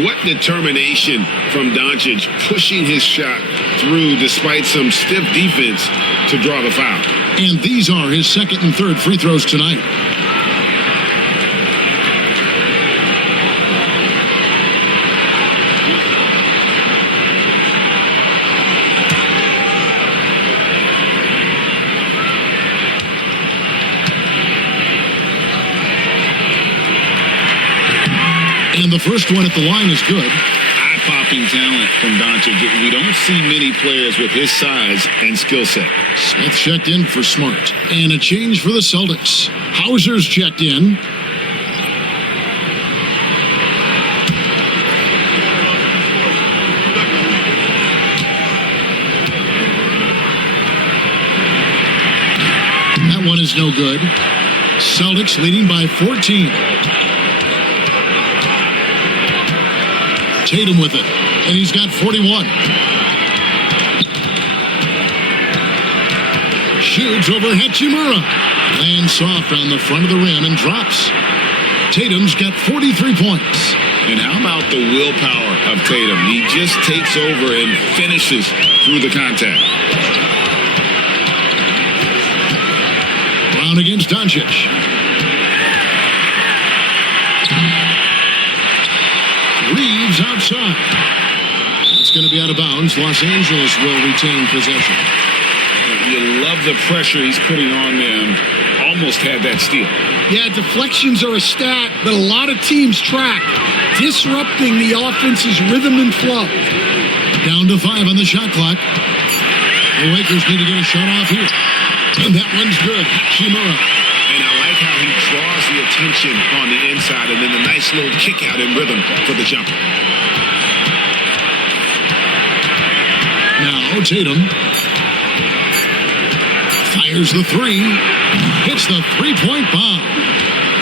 What determination from Doncic pushing his shot through despite some stiff defense to draw the foul. And these are his 2nd and 3rd free throws tonight. And the first one at the line is good. Eye-popping talent from Doncic. We don't see many players with his size and skill set. Smith checked in for Smart. And a change for the Celtics. Hauser's checked in. That one is no good. Celtics leading by 14. Tatum with it, and he's got 41. Shoots over Hachimura. Lands soft on the front of the rim and drops. Tatum's got 43 points. And how about the willpower of Tatum? He just takes over and finishes through the contact. Brown against Doncic. Reeves outside. It's going to be out of bounds. Los Angeles will retain possession. You love the pressure he's putting on them. Almost had that steal. Yeah, deflections are a stat that a lot of teams track, disrupting the offense's rhythm and flow. Down to 5 on the shot clock. The Lakers need to get a shot off here. And that one's good. Hachimura. And I like how he draws the attention on the inside and then a nice little kick out in rhythm for the jumper. Now Tatum fires the three. Hits the three-point bomb.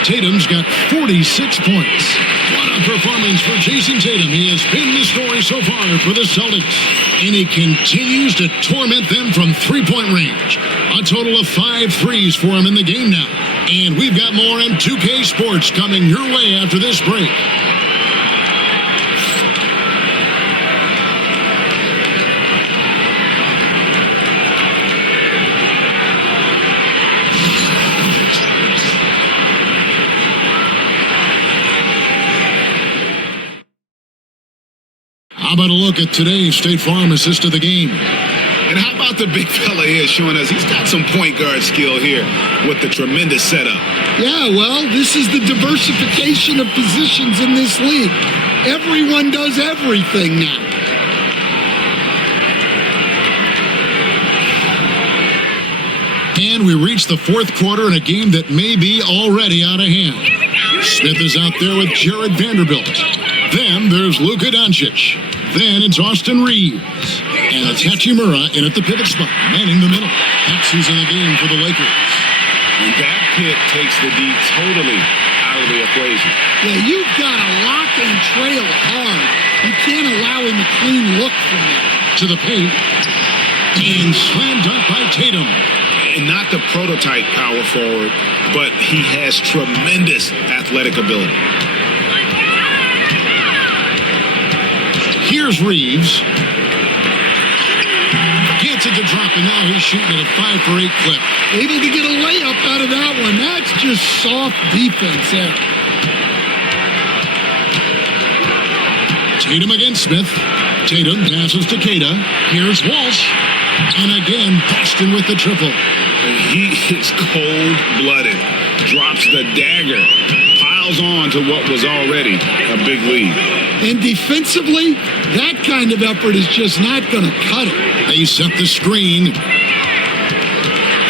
Tatum's got 46 points. What a performance for Jason Tatum. He has been the story so far for the Celtics. And he continues to torment them from three-point range. A total of 5 threes for him in the game now. And we've got more on 2K Sports coming your way after this break. How about a look at today's State Farm assist of the game? And how about the big fella here showing us he's got some point guard skill here with the tremendous setup. Yeah, well, this is the diversification of positions in this league. Everyone does everything now. And we reach the fourth quarter in a game that may be already out of hand. Smith is out there with Jared Vanderbilt. Then there's Luka Doncic. Then it's Austin Reeves. And it's Hachimura in at the pivot spot, manning the middle. That's who's in the game for the Lakers. And that pick takes the D totally out of the equation. Yeah, you've got to lock and trail hard. You can't allow him a clean look from there. To the paint. And slam dunk by Tatum. And not the prototype power forward, but he has tremendous athletic ability. Here's Reeves. Gets it to drop, and now he's shooting at a 5-for-8 clip. Able to get a layup out of that one. That's just soft defense there. Tatum against Smith. Tatum passes to Keita. Here's Walsh. And again, Boston with the triple. And he is cold-blooded. Drops the dagger. Piles on to what was already a big lead. And defensively, that kind of effort is just not going to cut it. They set the screen.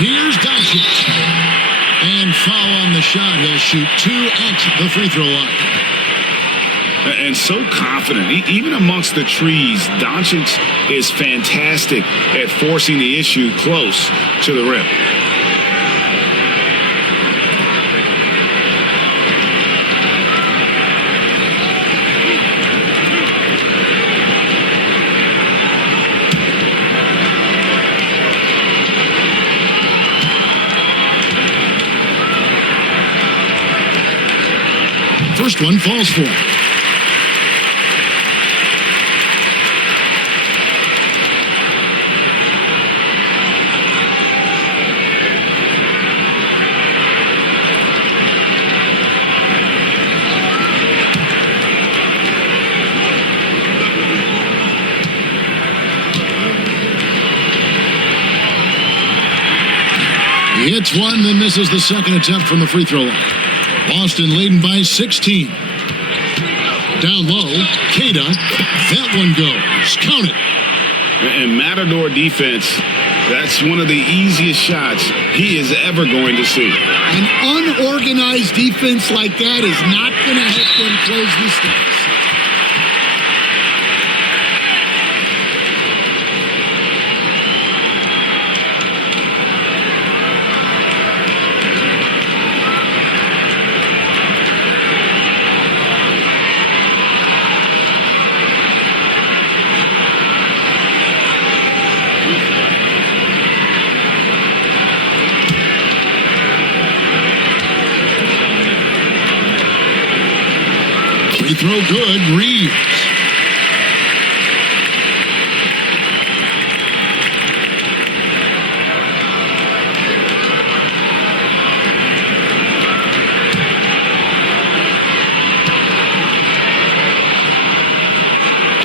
Here's Doncic. And foul on the shot. He'll shoot 2 at the free throw line. And so confident. Even amongst the trees, Doncic is fantastic at forcing the issue close to the rim. First one falls for him. He hits one, then misses the second attempt from the free throw line. Boston leading by 16. Down low, Keita. That one goes. Count it. And Matador defense, that's one of the easiest shots he is ever going to see. An unorganized defense like that is not going to help them close this deficit. Free throw good, Reeves.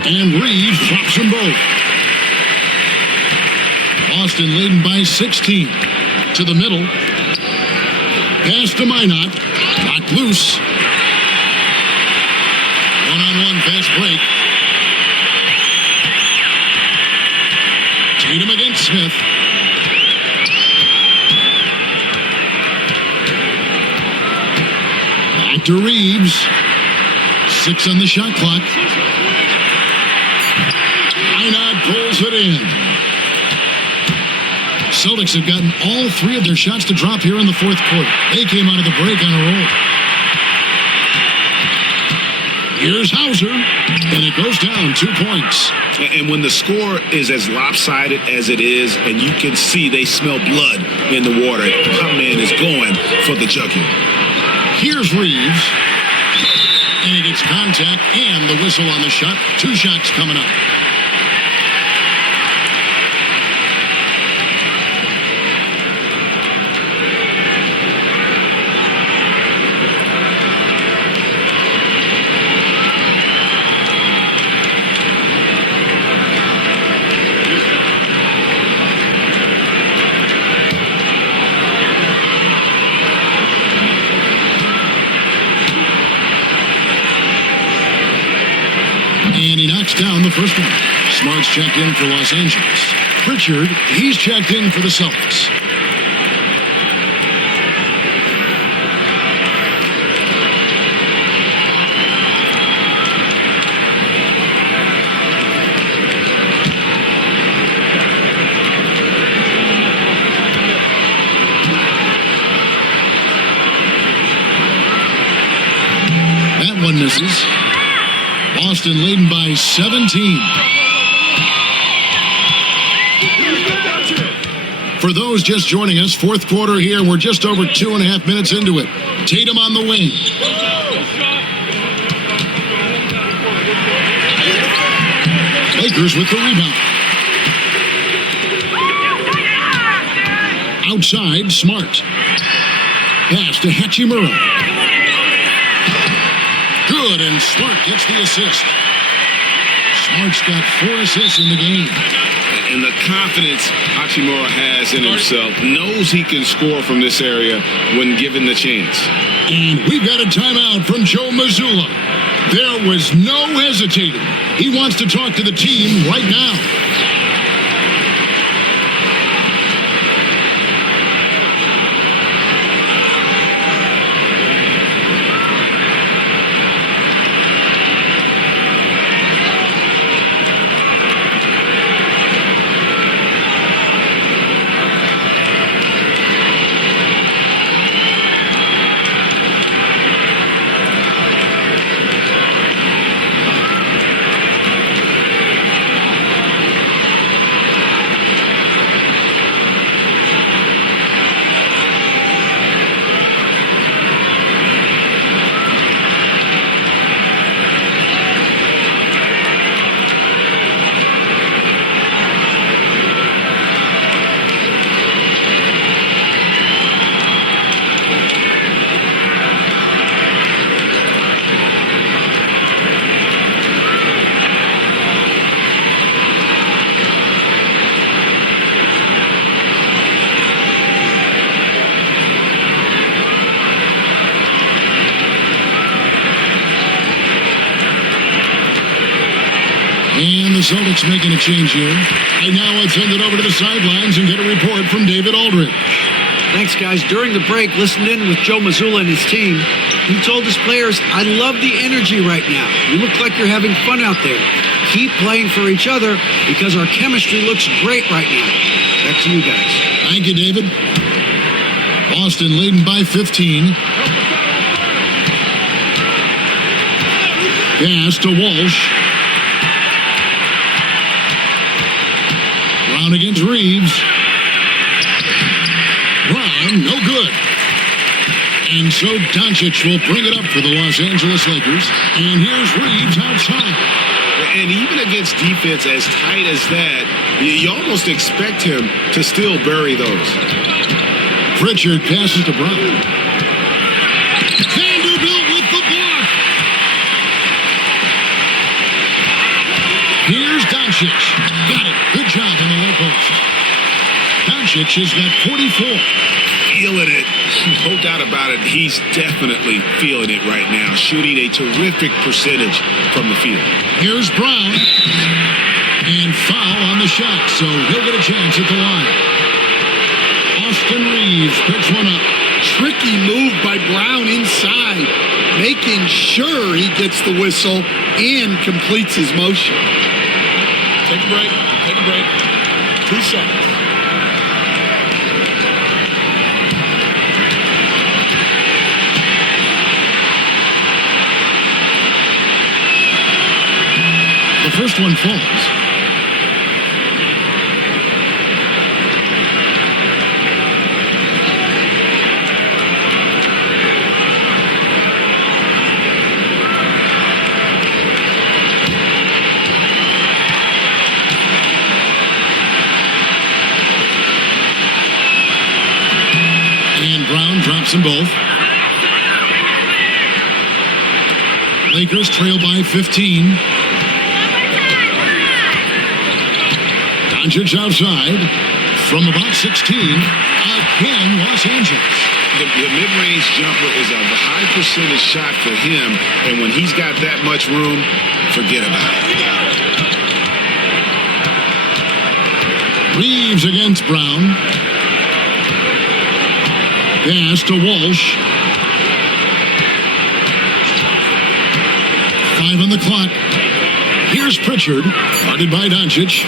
And Reeves drops them both. Boston leading by 16. To the middle. Pass to Minot. Knocked loose. One-on-one fast break. Tatum against Smith. Back to Reeves. 6 on the shot clock. Minot pulls it in. Celtics have gotten all 3 of their shots to drop here in the fourth quarter. They came out of the break on a roll. Here's Hauser, and it goes down 2 points. And when the score is as lopsided as it is, and you can see they smell blood in the water, my man is going for the jugular. Here's Reeves, and he gets contact and the whistle on the shot. 2 shots coming up. And he knocks down the first one. Smart's checked in for Los Angeles. Pritchard, he's checked in for the Celtics. That one misses. Boston leading by 17. For those just joining us, fourth quarter here. We're just over 2.5 minutes into it. Tatum on the wing. Lakers with the rebound. Outside, Smart. Pass to Hachimura. Good, and Smart gets the assist. Smart's got 4 assists in the game. And the confidence Hachimura has in himself, knows he can score from this area when given the chance. And we've got a timeout from Joe Mazzulla. There was no hesitating. He wants to talk to the team right now. And the Celtics making a change here. And now let's send it over to the sidelines and get a report from David Aldridge. Thanks, guys. During the break, listened in with Joe Mazzulla and his team. He told his players, I love the energy right now. You look like you're having fun out there. Keep playing for each other because our chemistry looks great right now. Back to you guys. Thank you, David. Boston leading by 15. Pass to Walsh. Brown against Reeves. Brown, no good. And so Doncic will bring it up for the Los Angeles Lakers. And here's Reeves outside. And even against defense as tight as that, you almost expect him to still bury those. Pritchard passes to Brown. Vanderbilt with the block. Here's Doncic. Got it. Good job on the low post. Doncic has got 44. Feeling it. No doubt about it. He's definitely feeling it right now. Shooting a terrific percentage from the field. Here's Brown. And foul on the shot, so he'll get a chance at the line. Austin Reeves picks one up. Tricky move by Brown inside, making sure he gets the whistle and completes his motion. Take a break. Take a break. 2 seconds. First one falls. And Brown drops them both. Lakers trail by 15. Doncic outside from about 16. Again, Los Angeles. The mid-range jumper is a high percentage shot for him, and when he's got that much room, forget about it. Reeves against Brown. Pass to Walsh. 5 on the clock. Here's Pritchard, guarded by Doncic.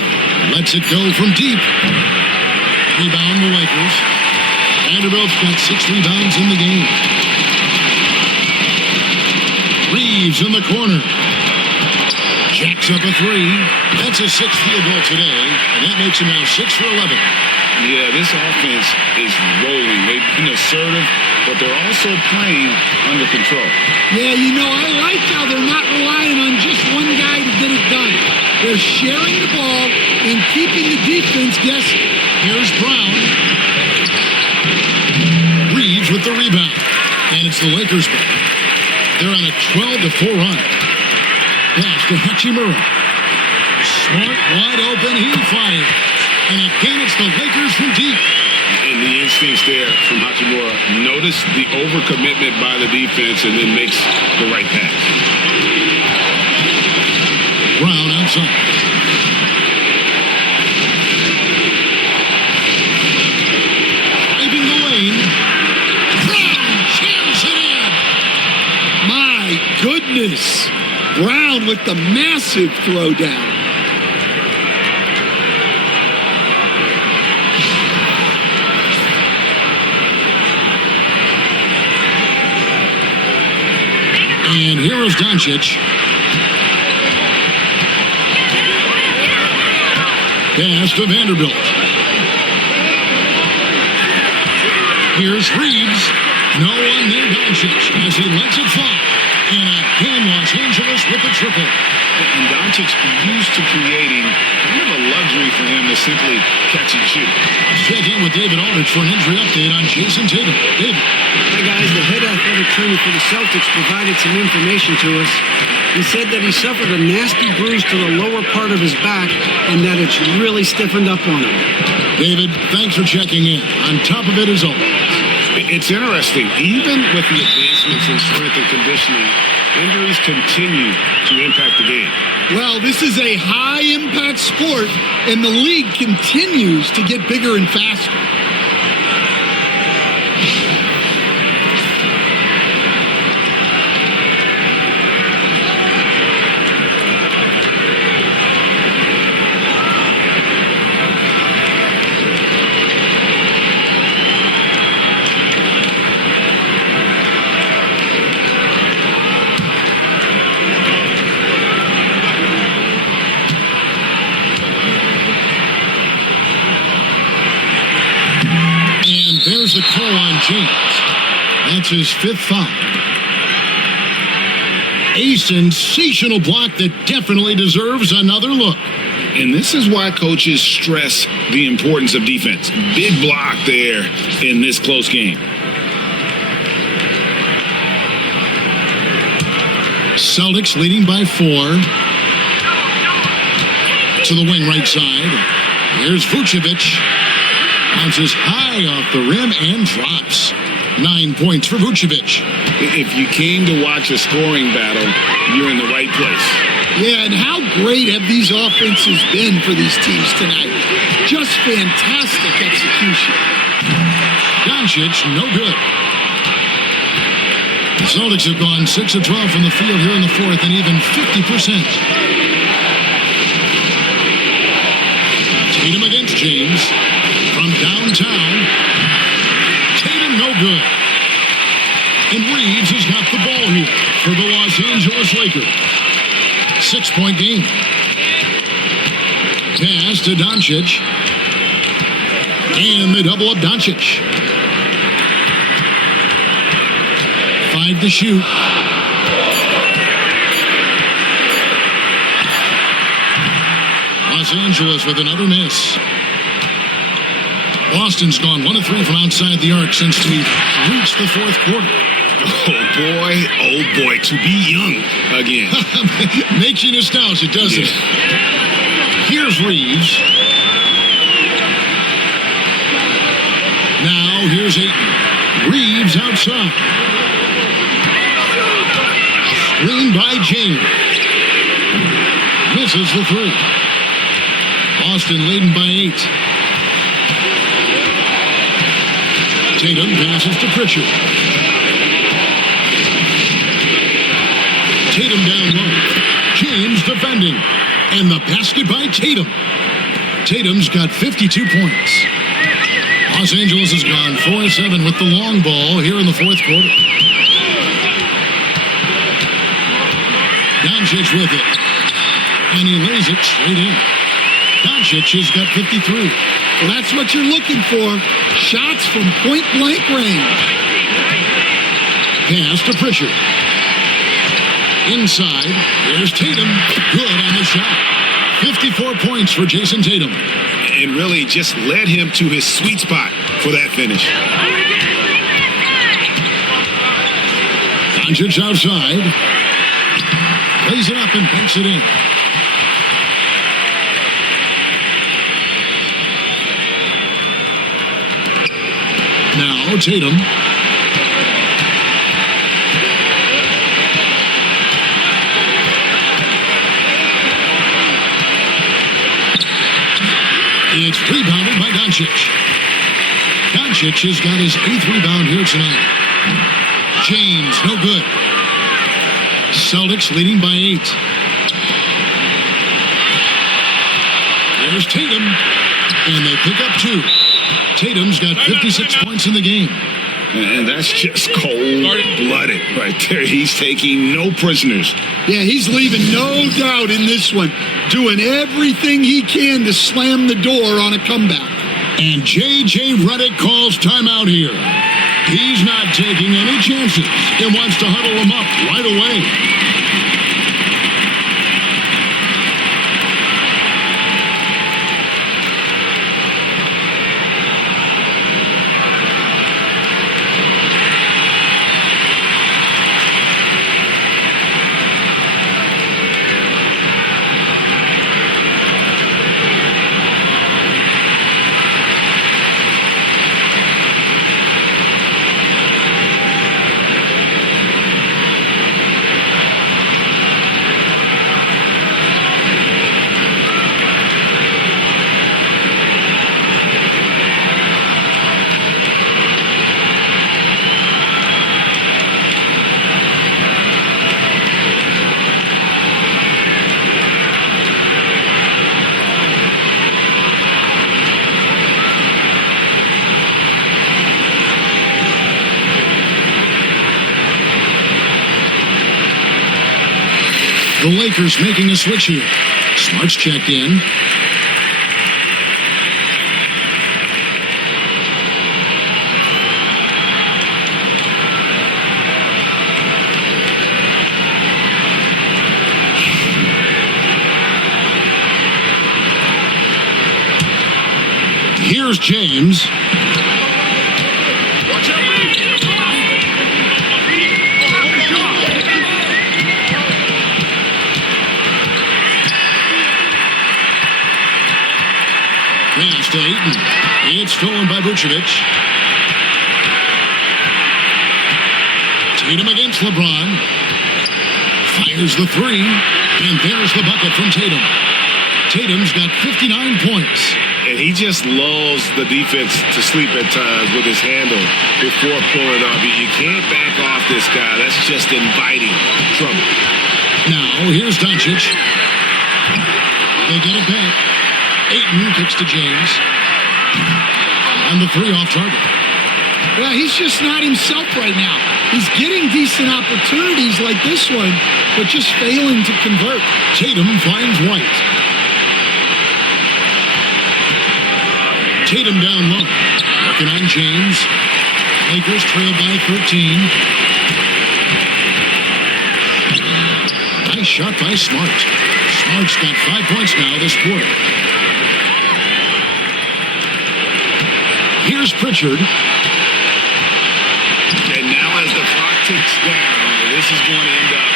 Lets it go from deep. Rebound the Lakers. Vanderbilt's got 6 rebounds in the game. Reeves in the corner. Jacks up a 3. That's his 6th field goal today, and that makes him now 6 for 11. Yeah, this offense is rolling. They've been assertive, but they're also playing under control. Yeah, I like how they're not relying on just one guy to get it done. They're sharing the ball and keeping the defense guessing. Here's Brown. Reeves with the rebound. And it's the Lakers' ball. They're on a 12-4 run. Pass to Hachimura. Smart, wide open, he fires. And again, it's the Lakers from deep. And the instincts there from Hachimura. Notice the overcommitment by the defense and then makes the right pass. Brown outside. Driving the lane. Brown jams it in. My goodness. Brown with the massive throwdown. And here is Doncic. Pass to Vanderbilt. Here's Reeves. No one near Doncic as he lets it fly. And again, Los Angeles with a triple. And Doncic used to creating kind of a luxury for him to simply catch and shoot. Check in with David Aldridge for an injury update on Jason Tatum. David. Hey guys, the head athletic trainer for the Celtics provided some information to us. He said that he suffered a nasty bruise to the lower part of his back and that it's really stiffened up on him. David, thanks for checking in. On top of it as always. It's interesting. Even with the advancements in strength and conditioning, injuries continue to impact the game. Well, this is a high-impact sport, and the league continues to get bigger and faster. There's the call on James. That's his 5th foul. A sensational block that definitely deserves another look. And this is why coaches stress the importance of defense. Big block there in this close game. Celtics leading by 4. To the wing right side. Here's Vucevic. Bounces high off the rim and drops. 9 points for Vucevic. If you came to watch a scoring battle, you're in the right place. Yeah, and how great have these offenses been for these teams tonight? Just fantastic execution. Doncic, no good. The Celtics have gone 6 of 12 from the field here in the 4th and even 50%. Tatum against James. From downtown, Tatum no good. And Reeves has got the ball here for the Los Angeles Lakers. 6-point game. Pass to Doncic. And they double up Doncic. 5 to shoot. Los Angeles with another miss. Boston's gone 1 of 3 from outside the arc since we reached the fourth quarter. Oh boy, to be young again. Makes you nostalgic, doesn't it? Here's Reeves. Now here's Ayton. Reeves outside. Screened by James. Misses the 3. Boston leading by 8. Tatum passes to Pritchard. Tatum down low. James defending. And the basket by Tatum. Tatum's got 52 points. Los Angeles has gone 4-7 with the long ball here in the fourth quarter. Doncic with it. And he lays it straight in. Doncic has got 53. Well, that's what you're looking for. Shots from point-blank range. Pass to Pritchard. Inside, there's Tatum. Good on the shot. 54 points for Jason Tatum. And really just led him to his sweet spot for that finish. Doncic outside. Plays it up and banks it in. Now Tatum. It's rebounded by Doncic. Doncic has got his 8th rebound here tonight. James, no good. Celtics leading by 8. There's Tatum, and they pick up 2. Tatum's got 56 points in the game. And that's just cold-blooded right there. He's taking no prisoners. Yeah, he's leaving no doubt in this one. Doing everything he can to slam the door on a comeback. And J.J. Redick calls timeout here. He's not taking any chances and wants to huddle him up right away. The Lakers making a switch here. Smart's checked in. Here's James. Pass to Ayton. It's stolen by Vucevic. Tatum against LeBron. Fires the 3. And there's the bucket from Tatum. Tatum's got 59 points. And he just lulls the defense to sleep at times with his handle before pulling off. You can't back off this guy. That's just inviting trouble. Now, here's Doncic. They get it back. Ayton kicks to James. And the 3 off target. Yeah, he's just not himself right now. He's getting decent opportunities like this one, but just failing to convert. Tatum finds White. Tatum down low. Working on James. Lakers trail by 13. Nice shot by Smart. Smart's got 5 points now this quarter. Here's Pritchard. And now as the clock ticks down, this is going to end up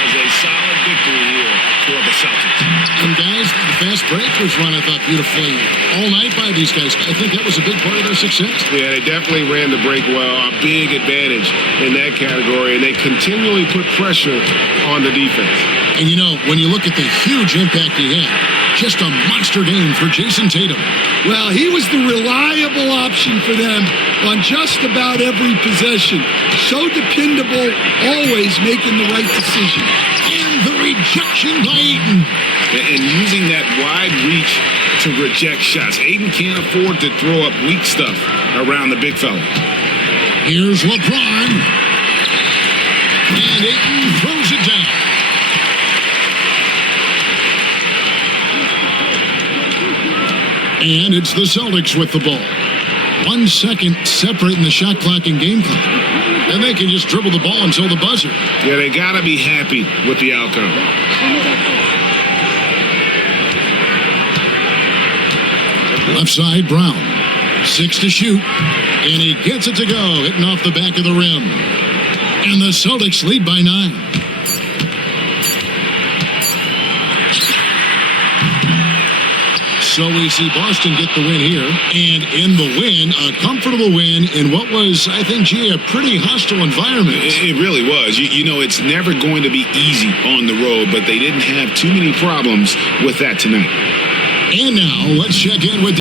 as a solid victory here for the Celtics. And guys, the fast break was run, I thought, beautifully all night by these guys. I think that was a big part of their success. Yeah, they definitely ran the break well. A big advantage in that category, and they continually put pressure on the defense. And you know, when you look at the huge impact he had, just a monster game for Jason Tatum. Well, he was the reliable option for them on just about every possession. So dependable, always making the right decision. And the rejection by Ayton. And using that wide reach to reject shots. Ayton can't afford to throw up weak stuff around the big fella. Here's LeBron. And Ayton throws it down. And it's the Celtics with the ball. 1 second separating the shot clock and game clock. And they can just dribble the ball until the buzzer. Yeah, they got to be happy with the outcome. Left side, Brown. 6 to shoot. And he gets it to go, hitting off the back of the rim. And the Celtics lead by 9. So we see Boston get the win here. And in the win, a comfortable win in what was, I think, a pretty hostile environment. It really was. You know, it's never going to be easy on the road, but they didn't have too many problems with that tonight. And now, let's check in with